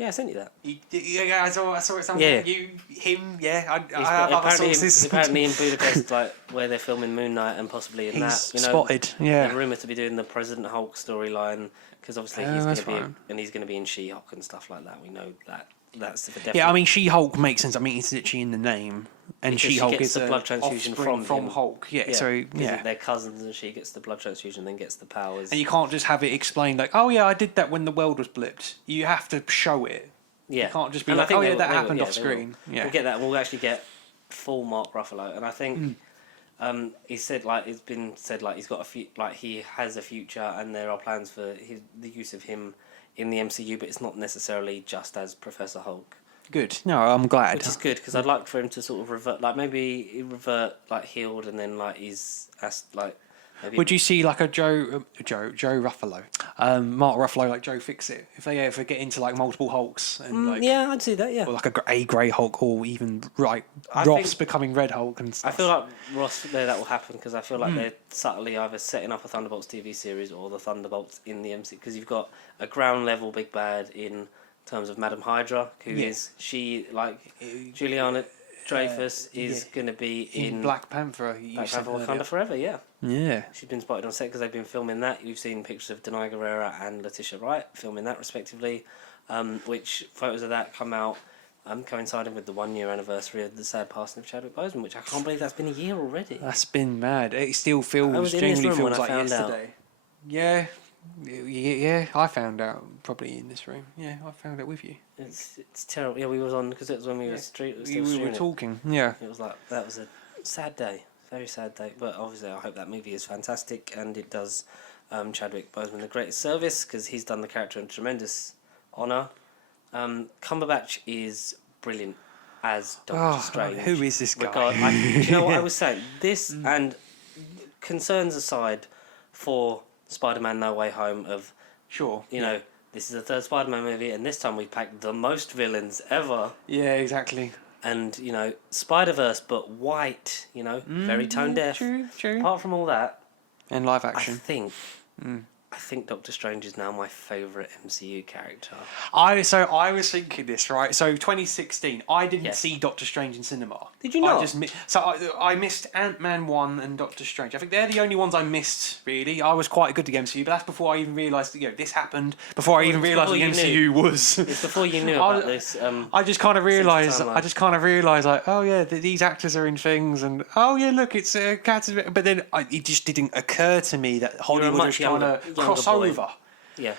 Yeah, I sent you that. Yeah, I saw it somewhere. Yeah. You, him, yeah. I He's have other apparently, sources. apparently in Budapest, like where they're filming Moon Knight and possibly in He's that. You know, spotted. Yeah. they're rumoured to be doing the President Hulk storyline because obviously Oh, he's going that's to be fine. and he's going to be in She-Hulk and stuff like that. We know that. That's for definite. Yeah, I mean, She-Hulk makes sense. I mean, it's literally in the name, and Because she She-Hulk gets is the a blood transfusion offspring from him. Hulk. Yeah, so 'cause yeah. they're cousins, and she gets the blood transfusion, then gets the powers. And you can't just have it explained like, oh yeah, I did that when the world was blipped. You have to show it. Yeah. You can't just be And I like, think oh they yeah, will- that they will- happened yeah, off they will. screen. Yeah. We'll get that. We'll actually get full Mark Ruffalo, and I think he said like it's been said like he's got he has a future, and there are plans for the use of him in the MCU, but it's not necessarily just as Professor Hulk, Good. No, I'm glad. which is good because I'd like for him to sort of revert, like maybe he revert like healed, and then like he's asked like. Maybe Would you see like a Joe Ruffalo, Mark Ruffalo, like Joe Fixit, if they ever get into like multiple Hulks and like yeah, I'd see that. Yeah, or like a Grey Hulk or even I Ross think- becoming Red Hulk and stuff. I feel like Ross there that will happen because I feel like they're subtly either setting up a Thunderbolts TV series or the Thunderbolts in the MC because you've got a ground level big bad in terms of Madam Hydra who is Juliana Dreyfus is going to be in Black Panther. Black Panther Wakanda Forever. Yeah, Yeah. she's been spotted on set because they've been filming that. You've seen pictures of Denai Guerrera and Letitia Wright filming that respectively, which photos of that come out. Coinciding with the 1 year anniversary of the sad passing of Chadwick Boseman, which I can't believe that's been a year already. That's been mad. It still feels I was in this genuinely room when feels I like found out. yesterday. Yeah. Yeah, I found out probably in this room. Yeah, I found out with you. It's terrible. Yeah, we was on because it was when we were We were streaming. talking. Yeah. It was like that was a sad day, very sad day. But obviously, I hope that movie is fantastic and it does Chadwick Boseman the greatest service because he's done the character in tremendous honour. Cumberbatch is brilliant as Doctor Strange. Who is this guy? Do you know what I was saying? This and concerns aside for Spider-Man No Way Home of Sure. you know, this is the third Spider-Man movie, and this time we've packed the most villains ever. Yeah, exactly. And, you know, Spider-Verse, but white, you know, very tone deaf. True. Apart from all that, And live I action. think Doctor Strange is now my favourite MCU character. I was thinking this, right? So 2016, I didn't Yes. see Doctor Strange in cinema. Did you not? I missed Ant-Man 1 and Doctor Strange. I think they're the only ones I missed, really. I was quite good at the MCU, but that's before I even realised that, this happened, before I even realised the before you MCU was... It's before you knew about this. I just kind of realised, timeline. like, oh yeah, these actors are in things, and oh yeah, look, it's Captain. But then it just didn't occur to me that Hollywood was much trying to younger cross boy. over. Yeah.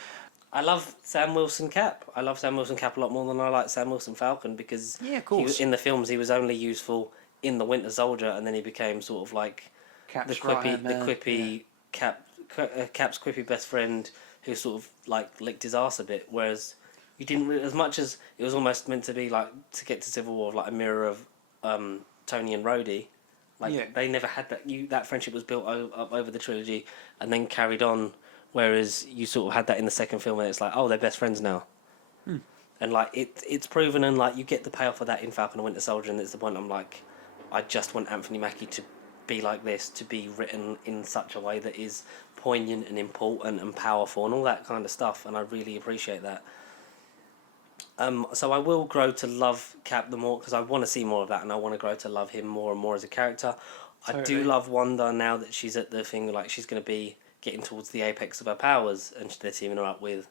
I love Sam Wilson Cap. I love Sam Wilson Cap a lot more than I like Sam Wilson Falcon because Yeah, of course. in the films he was only useful in The Winter Soldier and then he became sort of like Cap's the quippy, right-hand man, Cap's quippy best friend who sort of like licked his ass a bit. Whereas you didn't as much as it was almost meant to be like to get to Civil War like a mirror of Tony and Rhodey. Like they never had that. That friendship was built up over the trilogy and then carried on. Whereas you sort of had that in the second film, and it's like, oh, they're best friends now, and like it's proven, and like you get the payoff of that in Falcon and Winter Soldier, and it's the point I'm like, I just want Anthony Mackie to be like this, to be written in such a way that is poignant and important and powerful and all that kind of stuff, and I really appreciate that. So I will grow to love Cap the more because I want to see more of that, and I want to grow to love him more and more as a character. I do love Wanda now that she's at the thing, like she's going to be getting towards the apex of her powers, and they're teaming her up with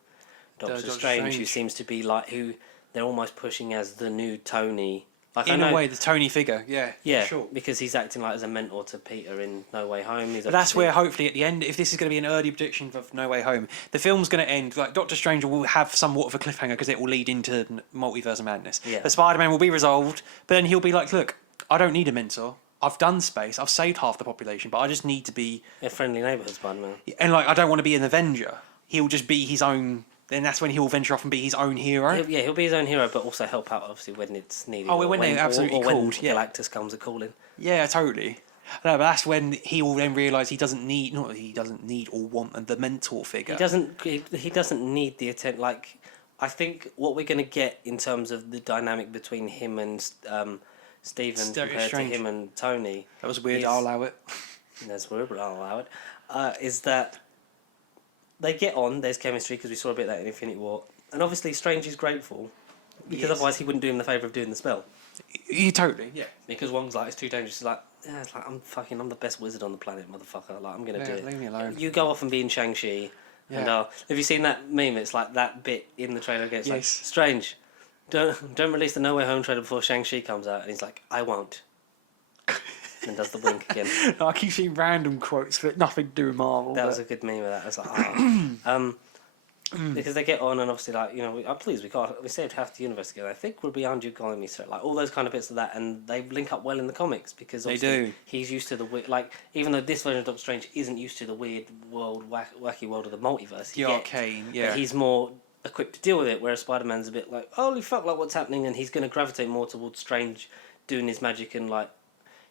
Doctor Strange, who seems to be like who they're almost pushing as the new Tony. Like In a way, the Tony figure, yeah, sure. because he's acting like as a mentor to Peter in No Way Home. But that's where hopefully at the end, if this is going to be an early prediction of No Way Home, the film's going to end like Doctor Strange will have somewhat of a cliffhanger because it will lead into Multiverse of Madness. Yeah. But Spider-Man will be resolved, but then he'll be like, look, I don't need a mentor. I've done space. I've saved half the population, but I just need to be a friendly neighbourhood Spider-Man. And like, I don't want to be an Avenger. He'll just be his own. Then that's when he'll venture off and be his own hero. He'll be his own hero, but also help out obviously when it's needed. Oh, when they're absolutely called. When Galactus comes a calling. Yeah, totally. No, but that's when he will then realise he doesn't need, not that he doesn't need or want the mentor figure. He doesn't need the attention. Like, I think what we're going to get in terms of the dynamic between him and Stephen compared to him and Tony. That was weird. I'll allow it. That's weird, but I'll allow it. Is that they get on. There's chemistry because we saw a bit of that in Infinity War, and obviously Strange is grateful because otherwise he wouldn't do him the favour of doing the spell. You totally, yeah. Because Wong's like, it's too dangerous. He's like, yeah, it's like I'm the best wizard on the planet, motherfucker. Like I'm gonna do it. Leave me alone. You go off and be in Shang-Chi. Yeah. And have you seen that meme? It's like that bit in the trailer again. It's like, Yes. Strange, don't release the No Way Home trailer before Shang-Chi comes out. And he's like, I won't. And does the wink again. No, I keep seeing random quotes that nothing to do with Marvel. That was a good meme of that. I was like, because they get on and obviously like, you know, I'm pleased we saved half the universe together. I think we're beyond you calling me sir. Like all those kind of bits of that, and they link up well in the comics because They obviously do. he's used to the like even though this version of Doctor Strange isn't used to the weird world, wacky world of the multiverse. The arcane, yeah. But he's more equipped to deal with it, whereas Spider-Man's a bit like, holy fuck, like what's happening, and he's going to gravitate more towards Strange doing his magic and like,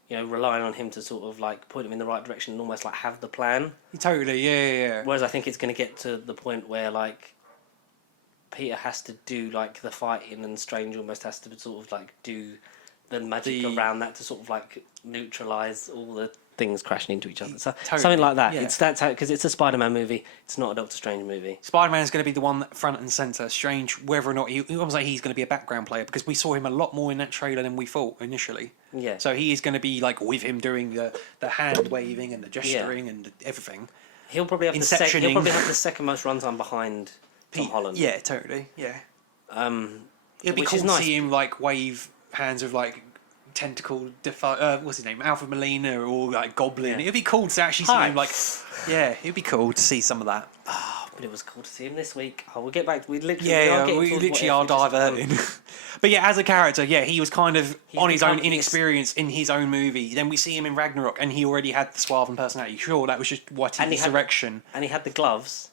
you know, relying on him to sort of like point him in the right direction and almost like have the plan. Totally, yeah. Whereas I think it's going to get to the point where like Peter has to do like the fighting and Strange almost has to sort of like do the magic around that to sort of like neutralize all the things crashing into each other. So something like that. Yeah. It's that's how, because it's a Spider-Man movie. It's not a Doctor Strange movie. Spider-Man's going to be the one front and centre. Strange, whether or not he almost like he's going to be a background player because we saw him a lot more in that trailer than we thought initially. Yeah. So he is going to be like with him doing the hand waving and the gesturing and everything. He'll probably have the second most runtime behind Tom Holland. Yeah, totally. Yeah. It'll be Which cool is to nice. see him like wave hands of like tentacle what's his name, Alfred Molina or like Goblin. Yeah. It'd be cool to actually see him like it'd be cool to see some of that. But it was cool to see him this week. Oh, we'll get back. We literally we literally are diverting. But yeah, as a character, he was kind of on his own inexperience in his own movie. Then we see him in Ragnarok, and he already had the suave and personality. Sure, that was just Waititi's direction. And he had the gloves,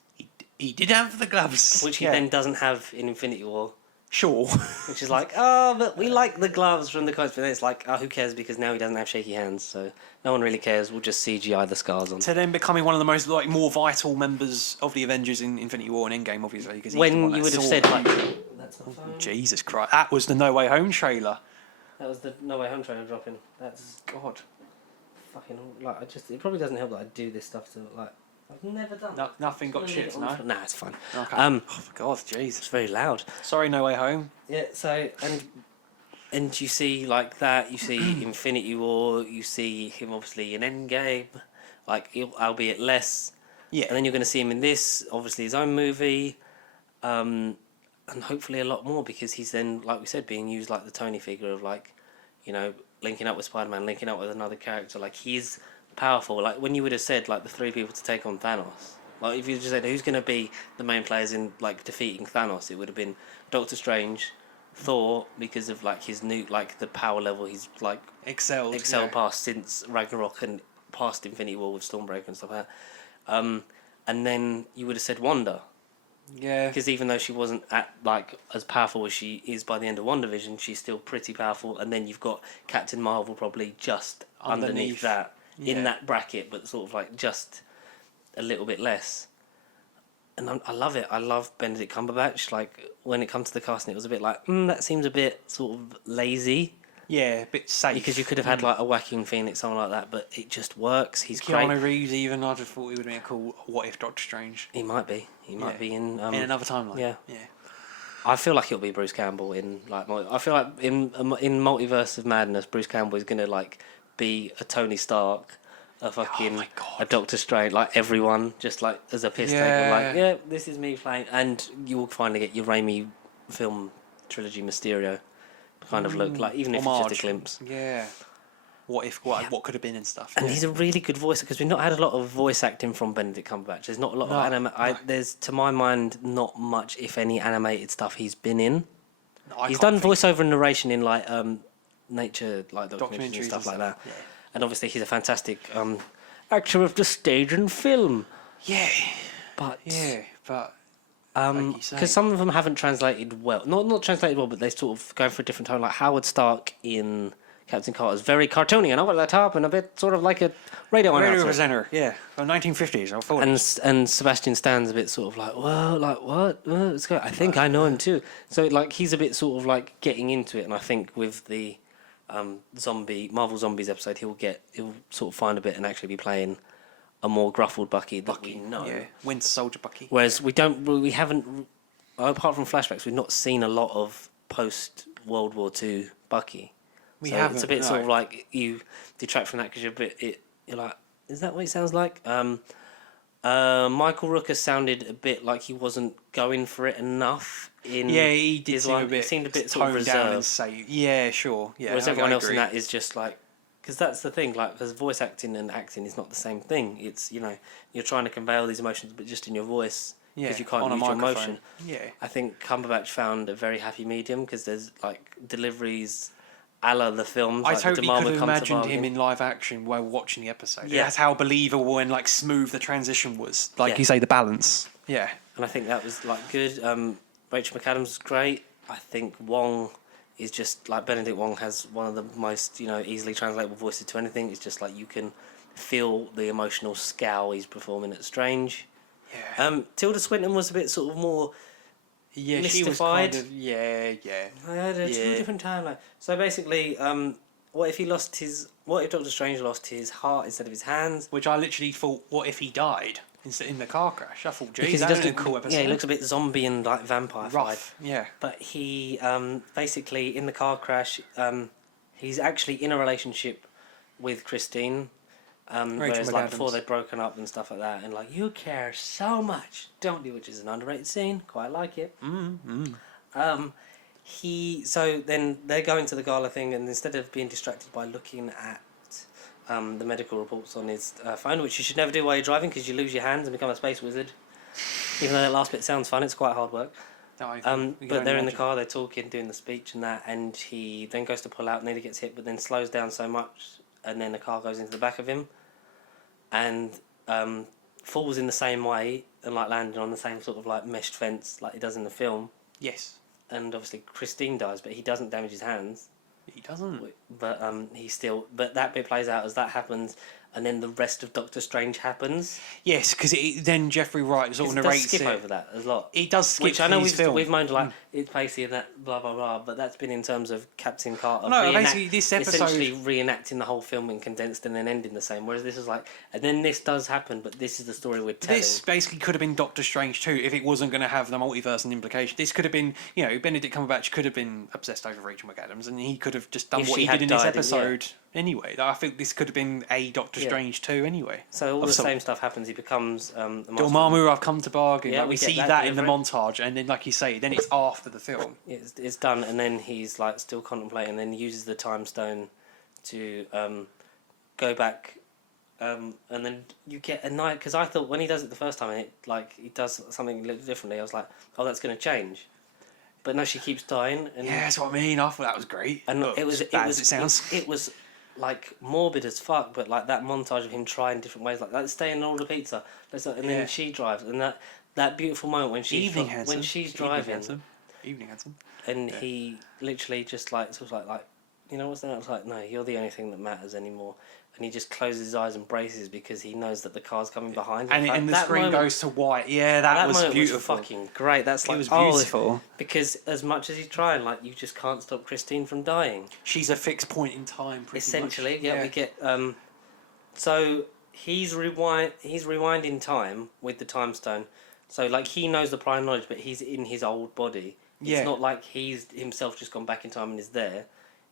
He did have the gloves, which he then doesn't have in Infinity War. Sure. Which is like, oh, but we like the gloves from the comics. But then it's like, oh, who cares? Because now he doesn't have shaky hands, so no one really cares. We'll just CGI the scars on. To then becoming one of the most like more vital members of the Avengers in Infinity War and Endgame, obviously. Because When you would have said like, that's my phone. Jesus Christ, that was the No Way Home trailer. That was the No Way Home trailer dropping. That's God. fucking like it probably doesn't help that I do this stuff to like. I've never done. No, nothing got chipped, no? Nah, it's fine. Okay. Oh God, jeez. it's very loud. Sorry, No Way Home. Yeah. So and you see like that. You see Infinity War. You see him obviously in Endgame, like albeit less. Yeah. And then you're going to see him in this, obviously his own movie, and hopefully a lot more because he's then, like we said, being used like the Tony figure of like, you know, linking up with Spider-Man, linking up with another character. Like he's powerful. Like when you would have said like the three people to take on Thanos, like if you just said who's going to be the main players in like defeating Thanos, it would have been Doctor Strange, Thor, because of like his new like the power level he's like excelled past since Ragnarok and past Infinity War with Stormbreaker and stuff like that. And then you would have said Wanda. Yeah. Because even though she wasn't like as powerful as she is by the end of WandaVision, she's still pretty powerful. And then you've got Captain Marvel probably just underneath that. In that bracket, but sort of like just a little bit less. And I love it. I love Benedict Cumberbatch. Like when it comes to the casting, it was a bit like that seems a bit sort of lazy. Yeah, a bit safe. Because you could have had like a Joaquin Phoenix, someone like that, but it just works. He's Keanu great. Reeves, even I just thought he would be a cool What If Doctor Strange. He might be. He might be in another timeline. Yeah. Yeah. I feel like it'll be Bruce Campbell in like. I feel like in Multiverse of Madness, Bruce Campbell is gonna like be a Tony Stark. A fucking a Doctor Strange, like everyone, just like as a piss take, like this is me playing, and you will finally get your Raimi film trilogy Mysterio kind of look, like even if it's just a glimpse. Yeah. What could have been and stuff. And he's a really good voice because we've not had a lot of voice acting from Benedict Cumberbatch. There's not a lot of there's to my mind not much, if any, animated stuff he's been in. He's done voiceover and narration in like nature, like documentaries and stuff like that. Yeah. And obviously he's a fantastic actor of the stage and film. Yeah. But because some of them haven't translated well. Not translated well, but they sort of go for a different tone. Like Howard Stark in Captain Carter's very cartoony and over the top and a bit sort of like a radio presenter. Yeah, from 1950s or 40s. And Sebastian Stan's a bit sort of like, well, like what? I think I know him too. So like he's a bit sort of like getting into it, and I think with the Marvel Zombies episode, he'll sort of find a bit and actually be playing a more gruffled Bucky that we know. Yeah, Winter Soldier Bucky. Whereas we haven't, apart from flashbacks, we've not seen a lot of post World War II Bucky. We So haven't. it's a bit sort of no. like you detract from that because you're like, is that what it sounds like? Michael Rooker sounded a bit like he wasn't going for it enough. Yeah, he did his seem one. a bit. He seemed a bit sort of toned down and reserved. say, yeah, sure, yeah. Whereas I everyone else in agree. that is just like, because that's the thing, like, because voice acting and acting is not the same thing. It's, you're trying to convey all these emotions, but just in your voice, because you can't on a use your microphone. emotion. Yeah. I think Cumberbatch found a very happy medium because there's like deliveries a la the films. I like totally the could Demama have Comes to imagined him Bargain. in live action while watching the episode. Yeah. That's how believable and like smooth the transition was. Like Yeah. you say, the balance. Yeah. And I think that was like good. Rachel McAdams was great. I think Wong is just like Benedict Wong has one of the most easily translatable voices to anything. It's just like you can feel the emotional scowl he's performing at Strange. Yeah. Tilda Swinton was a bit sort of more Yeah, she was mystified. kind of yeah. I had a two Yeah. different timeline. So basically, what if Doctor Strange lost his heart instead of his hands? Which I literally thought, what if he died in the car crash? I thought, geez, Because he that's does a look cool episode. Yeah, he looks a bit zombie and like vampire rough. Yeah. But he basically in the car crash, he's actually in a relationship with Christine. Whereas like before McAdams. they'd broken up and stuff like that, and like you care so much, don't you? Which is an underrated scene. Quite like it. So then they're going to the gala thing, and instead of being distracted by looking at the medical reports on his phone, which you should never do while you're driving because you lose your hands and become a space wizard. Even though that last bit sounds fun, it's quite hard work. No, I But they're in the car, they're talking, doing the speech and that, and he then goes to pull out, nearly gets hit, but then slows down so much, and then the car goes into the back of him, and falls in the same way, and like landing on the same sort of like meshed fence like he does in the film. Yes. And obviously Christine dies, but he doesn't damage his hands. He doesn't. But but that bit plays out as that happens, and then the rest of Doctor Strange happens. Yes, because then Jeffrey Wright sort of It does narrates skip it. over that a lot. He does skip Which I know his film. we've moaned like it's Pacey and that blah blah blah, but that's been in terms of Captain Carter. No, basically this episode essentially reenacting the whole film and condensed and then ending the same. Whereas this is like, and then this does happen, but this is the story we're telling. This basically could have been Doctor Strange 2 if it wasn't going to have the multiverse and implication. This could have been, Benedict Cumberbatch could have been obsessed over Rachel McAdams, and he could have just done If what she he had did in this died, yeah. episode anyway. I think this could have been a Doctor Yeah. Strange 2 anyway. So all Of the some- same stuff happens. He becomes the master. Dormammu, I've come to bargain. Yeah, Like, we we get see that that in the delivery. montage, and then, like you say, then it's after the film. It's done, and then he's like still contemplating, and then he uses the time stone to go back, and then you get a night. Because I thought when he does it the first time, he does something a little differently. I was like, oh, that's going to change, but no, she keeps dying. And Yeah, that's what I mean. I thought that was great. and But it was as bad as it sounds. It was like morbid as fuck, but like that montage of him trying different ways, like let's stay and order pizza, and Yeah. then she drives, and that beautiful moment when she's Evening handsome. when she's Evening driving. handsome. Evening handsome. And Yeah. he literally just like sort of like what's that? I was like, no, you're the only thing that matters anymore. And he just closes his eyes and braces because he knows that the car's coming behind. And, Like, and the that screen moment- goes to white. Yeah, that was moment beautiful. was fucking great. That's like it was oh, beautiful. because as much as he's trying, like you just can't stop Christine from dying. She's a fixed point in time, pretty Essentially, much. yeah, we get. So he's rewinding time with the time stone. So like he knows the prior knowledge, but he's in his old body. It's Yeah. not like he's himself just gone back in time and is there.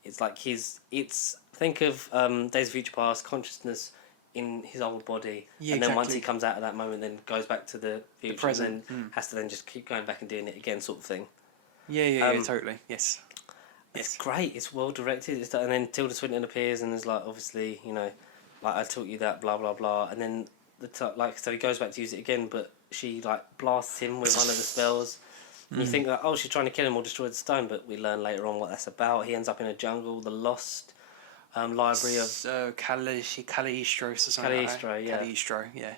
It's like think of Days of Future Past, consciousness in his old body, Yeah, and then once exactly. he comes out of that moment, then goes back to the future, present. and then has to then just keep going back and doing it again, sort of thing. Yeah, Um, totally. Yes. It's great. It's well directed. And then Tilda Swinton appears, and there's like obviously like I taught you that blah blah blah, and then so he goes back to use it again, but she like blasts him with one of the spells. And you think that she's trying to kill him or destroy the stone, but we learn later on what that's about. He ends up in a jungle, the lost library of Cagliostros or something like that. Cagliostro, yeah. Cagliostro, yeah.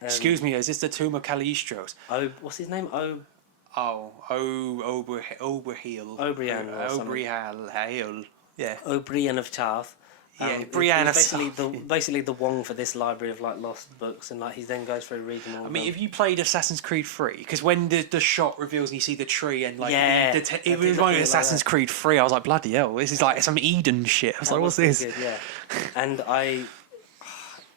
Excuse me, is this the tomb of Cagliostros? what's his name? Oberheal. Obrian or something. Obrial. Yeah. O'Brien of Tarth. Yeah, Brienne of basically Tarth. basically the Wong for this library of like lost books, and like he then goes through reading all. I mean, have you played Assassin's Creed 3? Because when the shot reveals and you see the tree and like Yeah, it I did reminded look me at of it Assassin's like that. Creed 3. I was like, bloody hell, this is like some Eden shit. I was like, what's this? Good, yeah.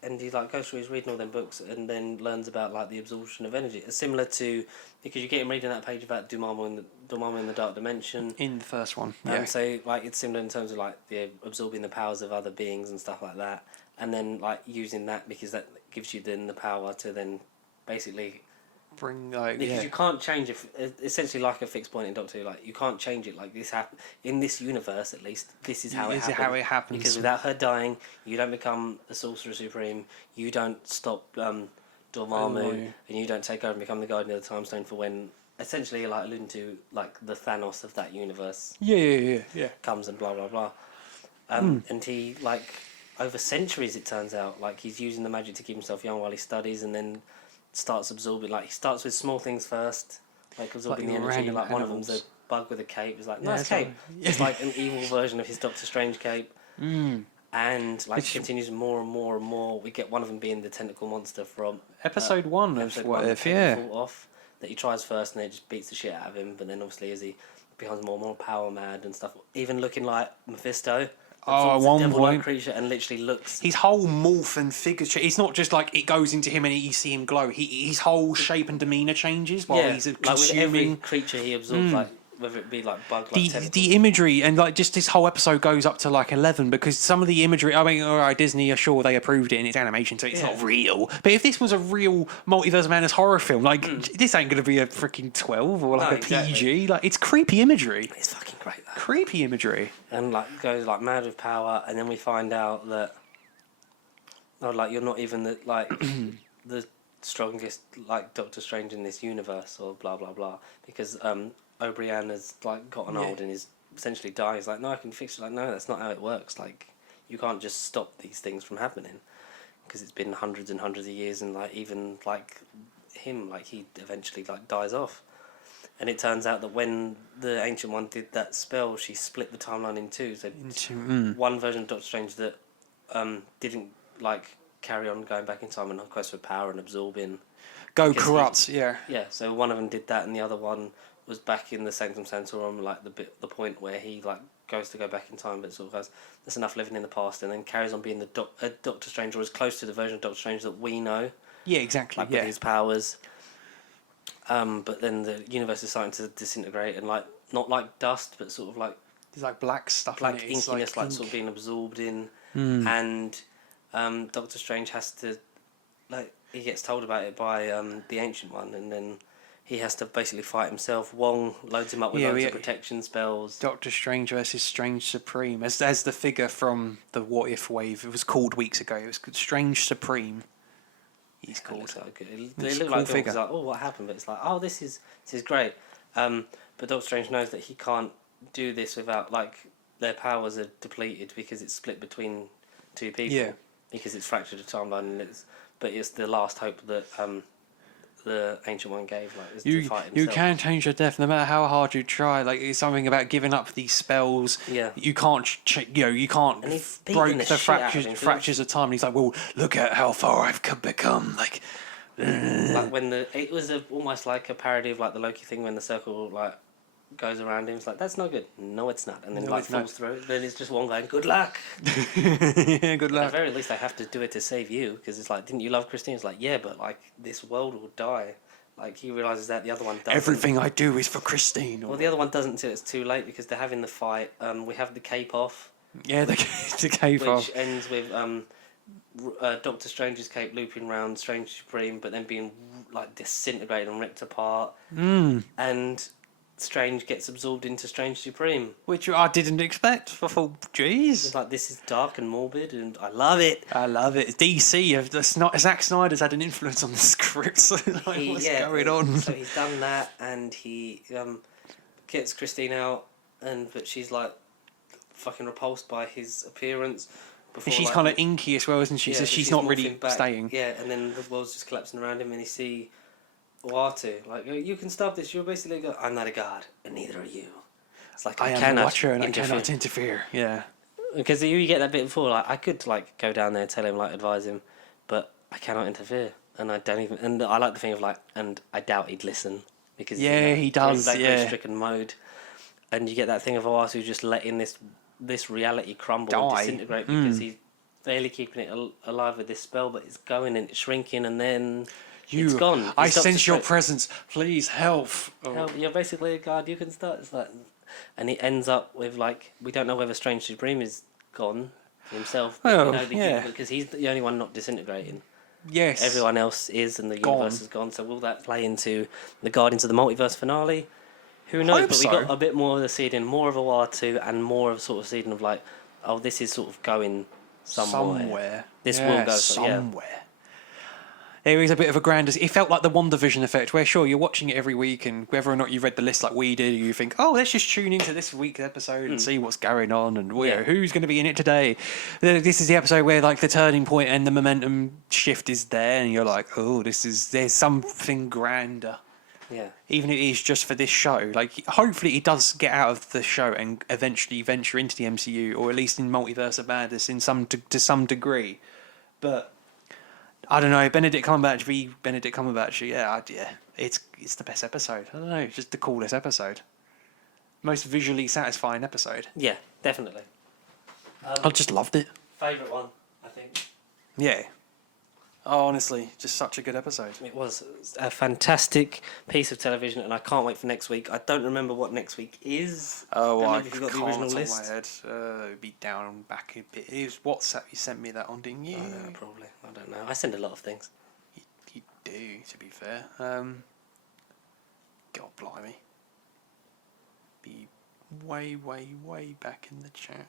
and he like goes through, he's reading all them books, and then learns about like the absorption of energy. It's similar to, because you get him reading that page about Dormammu in the Dark Dimension. In the first one, yeah. So like it's similar in terms of like absorbing the powers of other beings and stuff like that, and then like using that because that gives you then the power to then basically bring like because you can't change it. Essentially, like a fixed point in Doctor Who, like you can't change it. Like this in this universe, at least, this is how it happens. Because without her dying, you don't become a Sorcerer Supreme. You don't stop Dormammu, and you don't take over and become the Guardian of the Time Stone for when. Essentially, like alluding to like the Thanos of that universe. Yeah. Comes and blah blah blah, and he like over centuries it turns out like he's using the magic to keep himself young while he studies, and then starts absorbing. Like he starts with small things first, like absorbing like the energy. Like one of animals. them's a bug with a cape. It's like nice cape. It's like an evil version of his Doctor Strange cape. And like it continues more and more and more. We get one of them being the tentacle monster from episode 1 of What If, off. That he tries first and it just beats the shit out of him, but then obviously as he becomes more and more power mad and stuff, even looking like Mephisto. At one devil-like point, creature and literally looks. his whole morph and figure. It's not just like it goes into him and you see him glow. His whole shape and demeanor changes while he's consuming. Like with every creature he absorbs, like whether it be like bug, like the imagery and like just this whole episode goes up to like 11 because some of the imagery. I mean, all right, Disney are sure they approved it in its animation, so it's not real. But if this was a real Multiverse of Madness horror film, like this ain't gonna be a freaking 12 or like PG. Like it's creepy imagery. It's fucking great though. Creepy imagery. And like goes like mad with power, and then we find out that like you're not even the strongest like Doctor Strange in this universe or blah blah blah because O'Brien has like gotten old and is essentially dying. He's like, no, I can fix it. Like, no, that's not how it works. Like, you can't just stop these things from happening because it's been hundreds and hundreds of years, and like even like him, like he eventually like dies off. And it turns out that when the Ancient One did that spell, she split the timeline in two. So one version of Doctor Strange that didn't like carry on going back in time and on quest for power and absorbing. Go corrupt, yeah. Yeah, so one of them did that, and the other one was back in the Sanctum Sanctorum, like the point where he like goes to go back in time, but sort of goes, there's enough living in the past, and then carries on being the Doctor Strange, or as close to the version of Doctor Strange that we know. Yeah, exactly. Like with his powers. But then the universe is starting to disintegrate, and like not like dust, but sort of like there's like black stuff, like in it. inkiness, like sort of being absorbed in, and Doctor Strange has to like he gets told about it by the Ancient One, and then he has to basically fight himself. Wong loads him up with loads of protection spells. Doctor Strange versus Strange Supreme. As the figure from the What If wave, it was called weeks ago. It was called Strange Supreme. He's called. They look like figure. Like, oh, what happened? But it's like, oh, this is great. But Doctor Strange knows that he can't do this without like their powers are depleted because it's split between two people. Yeah. Because it's fractured a timeline, and but it's the last hope that the Ancient One gave, like, is to fight himself. You can't change your death no matter how hard you try. Like, it's something about giving up these spells. Yeah. You can't, you can't break the fractures of time. And he's like, well, look at how far I've become. Like when it was almost like a parody of like the Loki thing when the circle like goes around him. It's like, that's not good. No, it's not. And then falls through. Then it's just one going, good luck. Yeah, good luck. At the very least, they have to do it to save you, because it's like, didn't you love Christine? It's like, yeah, but like this world will die. Like he realizes that the other one doesn't. Everything I do is for Christine. Well, the other one doesn't until it's too late because they're having the fight. We have the cape off. Yeah, the cape off. Which ends with Doctor Strange's cape looping around Strange Supreme, but then being like disintegrated and ripped apart. And Strange gets absorbed into Strange Supreme, which I didn't expect. For full, jeez. It's like, this is dark and morbid, and I love it. I love it. DC, Zack Snyder's had an influence on the script. So like, what's going on? So he's done that, and he gets Christine out, but she's like fucking repulsed by his appearance. And she's kind of inky as well, isn't she? Yeah, so she's not really staying. Yeah, and then the world's just collapsing around him, and you see Uatu, like, you can stop this. You're basically I'm not a god, and neither are you. It's like I am a watcher, and I cannot interfere. Yeah, because you get that bit before. Like, I could like go down there, tell him, like, advise him, but I cannot interfere, and I don't even. And I like the thing of like, and I doubt he'd listen because he does. Very stricken mode, and you get that thing of Uatu just letting this reality crumble and disintegrate because he barely keeping it alive with this spell, but it's going and it's shrinking, and then You, it's gone. I It stops sense to your shrink. presence. Please help. Help, you're basically a guard. You can start. It's like, and it ends up with like we don't know whether Strange Supreme is gone himself. But Oh, we know yeah. because he's the only one not disintegrating. Yes. Everyone else is, and the Gone. universe is gone. So will that play into the Guardians of the Multiverse finale? Who knows? Hope But we so. got a bit more of the seeding, more of a war 2, and more of sort of seeding of like, oh, this is sort of going somewhere. This will go somewhere. There is a bit of a grand. It felt like the WandaVision effect, where sure you're watching it every week, and whether or not you read the list like we did, you think, oh, let's just tune into this week's episode and see what's going on, and who's going to be in it today. This is the episode where like the turning point and the momentum shift is there, and you're like, oh, there's something grander. Yeah. Even if it is just for this show, like hopefully it does get out of the show and eventually venture into the MCU, or at least in Multiverse of Madness to some degree. But I don't know, Benedict Cumberbatch. Yeah, it's the best episode. I don't know, just the coolest episode, most visually satisfying episode. Yeah, definitely. I just loved it. Favourite one, I think. Yeah. Oh, honestly, just such a good episode. It was a fantastic piece of television, and I can't wait for next week. I don't remember what next week is. Oh, Don't know I if you've can't got the original off the top list. of my head. It'd be down back a bit. It was WhatsApp. You sent me that on, didn't you? Probably. I don't know. I send a lot of things. You do, to be fair. God blimey. Be way back in the chat.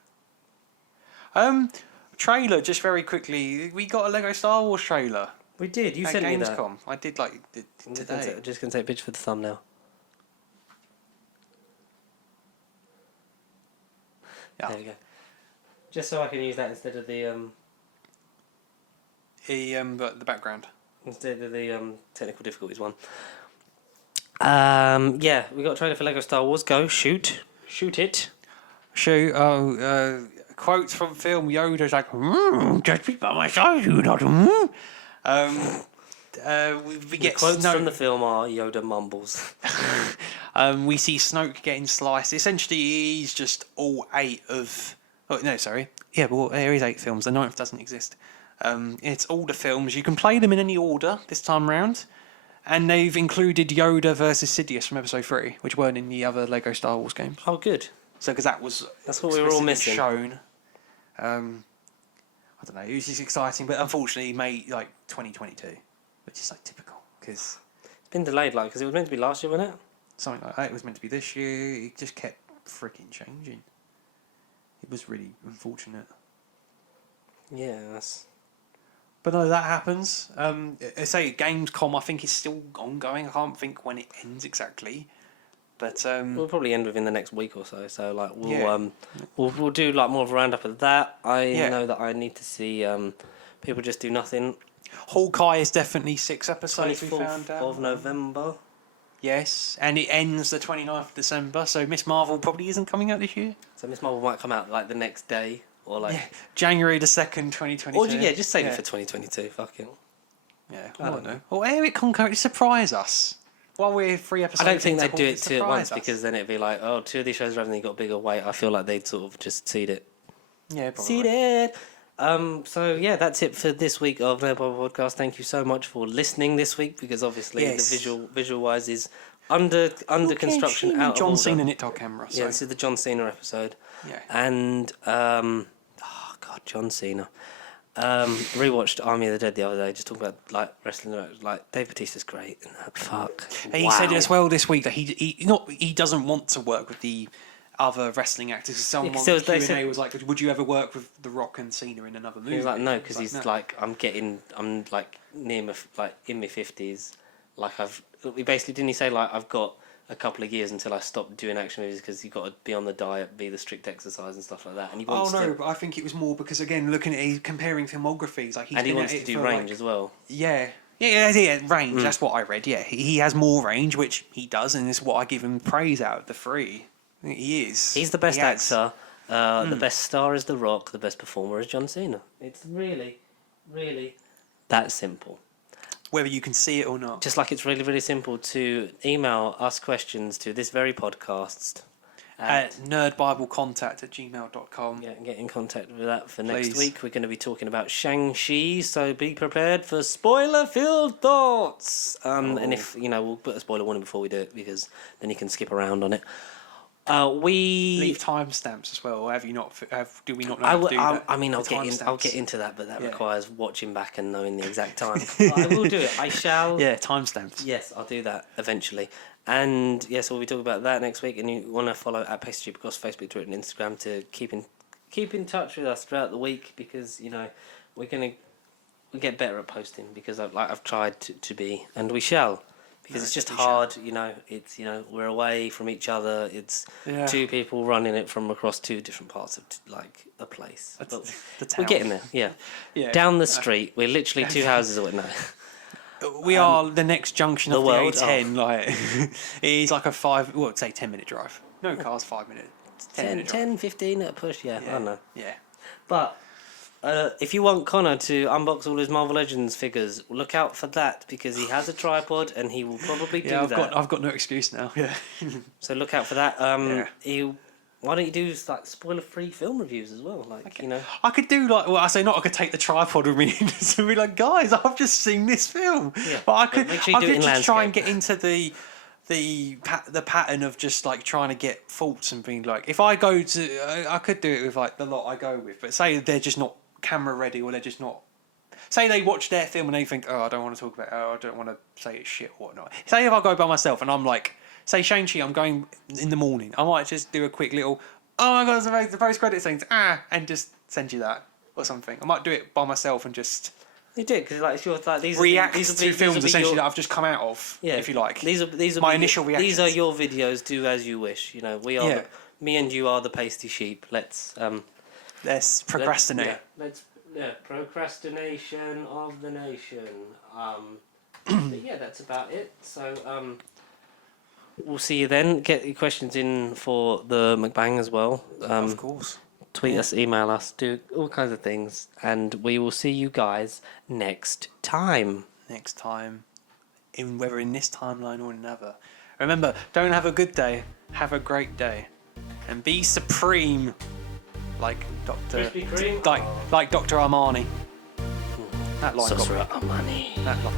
Trailer, just very quickly. We got a Lego Star Wars trailer. We did. You at sent me that. Gamescom. I did today. I'm just going to take a picture for the thumbnail. Yeah. There we go. Just so I can use that instead of the But the background. technical difficulties one. Yeah, we got a trailer for Lego Star Wars. Go shoot it. Shoot. Quotes from film. Yoda's like, just be by my side, you not. We get Quotes Snoke. from the film are Yoda mumbles. We see Snoke getting sliced. Essentially, he's just all 8 of. Oh no, sorry. Yeah, well, there is 8 films. The 9th doesn't exist. It's all the films. You can play them in any order this time round, and they've included Yoda versus Sidious from Episode 3, which weren't in the other Lego Star Wars games. Oh, good. So, because That's what we were all missing. Shown. I don't know. It was just exciting, but unfortunately, made like 2022, which is like typical because It's been delayed, because it was meant to be last year, wasn't it? something like that. It was meant to be this year. It just kept freaking changing. It was really unfortunate. Yeah, that's... But no, that happens. I say Gamescom. I think is still ongoing. I can't think when it ends exactly. But We'll probably end within the next week or so. So we'll Yeah. we'll do more of a roundup of that. I Yeah. know that I need to see People Just Do Nothing. Hawkeye is definitely 6 episodes. We found 24th out of November. Yes, and it ends the 29th of December. So Miss Marvel probably isn't coming out this year. So Miss Marvel might come out the next day or January the 2nd, 2022. Or just save it for 2022. Fuck it. Yeah, I don't know. Or air it concurrently, surprise us. While we're 3 episodes. I don't think into they'd do Hawkeye, it two at surprise once us. because then it'd be like, oh, 2 of these shows have got bigger weight. I feel like they'd sort of just seed it. Yeah, probably. Seed it. So yeah, that's it for this week of No Bubble Podcast. Thank you so much for listening this week because obviously Yes. the visual wise is under construction out John of Cena order. knit our camera. So. Yeah, this is the John Cena episode. Yeah. And John Cena. Rewatched Army of the Dead the other day, just talking about wrestling. Dave Bautista's great. And fuck. He said as well this week that he doesn't want to work with the other wrestling actors. Someone Yeah, 'cause they Q&A said- was like, "Would you ever work with The Rock and Cena in another movie?" He was like, no, because he's no. I'm near my in my 50s. We basically didn't he say I've got a couple of years until I stop doing action movies because you've got to be on the diet, be the strict exercise and stuff like that. And he wants to, But I think it was more because again, looking at comparing filmographies, like he wants to do range as well. Yeah, range. That's what I read. Yeah, he has more range, which he does, and it's what I give him praise out of the 3. He is. He's the best He has. actor. The best star is The Rock. The best performer is John Cena. It's really, really that simple. Whether you can see it or not. Just like it's really, really simple to email us questions to this very podcast. at nerdbiblecontact@gmail.com. Yeah, and get in contact with that for next Please. week. We're going to be talking about Shang-Chi, so be prepared for spoiler-filled thoughts. And if, we'll put a spoiler warning before we do it, because then you can skip around on it. Leave timestamps as well. Or have you not? Do we not know how to do that? I mean, I'll get into that, but that requires watching back and knowing the exact time. But I will do it. I shall. Yeah, timestamps. Yes, I'll do that eventually. And yes, we'll be talking about that next week. And you want to follow at Ps5 across Facebook, Twitter, and Instagram to keep in touch with us throughout the week, because we get better at posting, because I've tried to be, and we shall. Because it's just hard, it's, we're away from each other. It's two people running it from across two different parts of, a place. But the town. we're getting there, yeah. Down the street. We're literally 2 houses away now. We are the next junction of the world, A10. It is like a 10-minute drive. No cars, 5 minutes. 10 15 at a push, I don't know. Yeah. But if you want Connor to unbox all his Marvel Legends figures, look out for that, because he has a tripod and he will probably do that. I've got no excuse now. Yeah. So look out for that. Why don't you do spoiler-free film reviews as well? I could do I could take the tripod with me and just be like, guys, I've just seen this film. Yeah. But I could just try and landscape. get into the pattern of just trying to get faults and being like, if I go to, I could do it with the lot I go with, but say they're just not camera ready, or they're just not. Say they watch their film and they think, I don't want to talk about it, I don't want to say it's shit or whatnot. Say if I go by myself and I'm like, say Shang-Chi, I'm going in the morning, I might just do a quick little, oh my god, the post-credit scenes, and just send you that or something. I might do it by myself and just. You do, because it's your these react these to films essentially that I've just come out of. Yeah, if you like. These are my initial reactions. These are your videos. Do as you wish. We are me and you are the pasty sheep. Let's procrastinate. Procrastination of the nation. But yeah, that's about it. So we'll see you then. Get your questions in for the McBang as well. Of course. Tweet us, email us, do all kinds of things, and we will see you guys next time. Whether in this timeline or another. Remember, don't have a good day, have a great day, and be supreme, like Dr. Like Dr. Armani. That line got me. Armani. That line.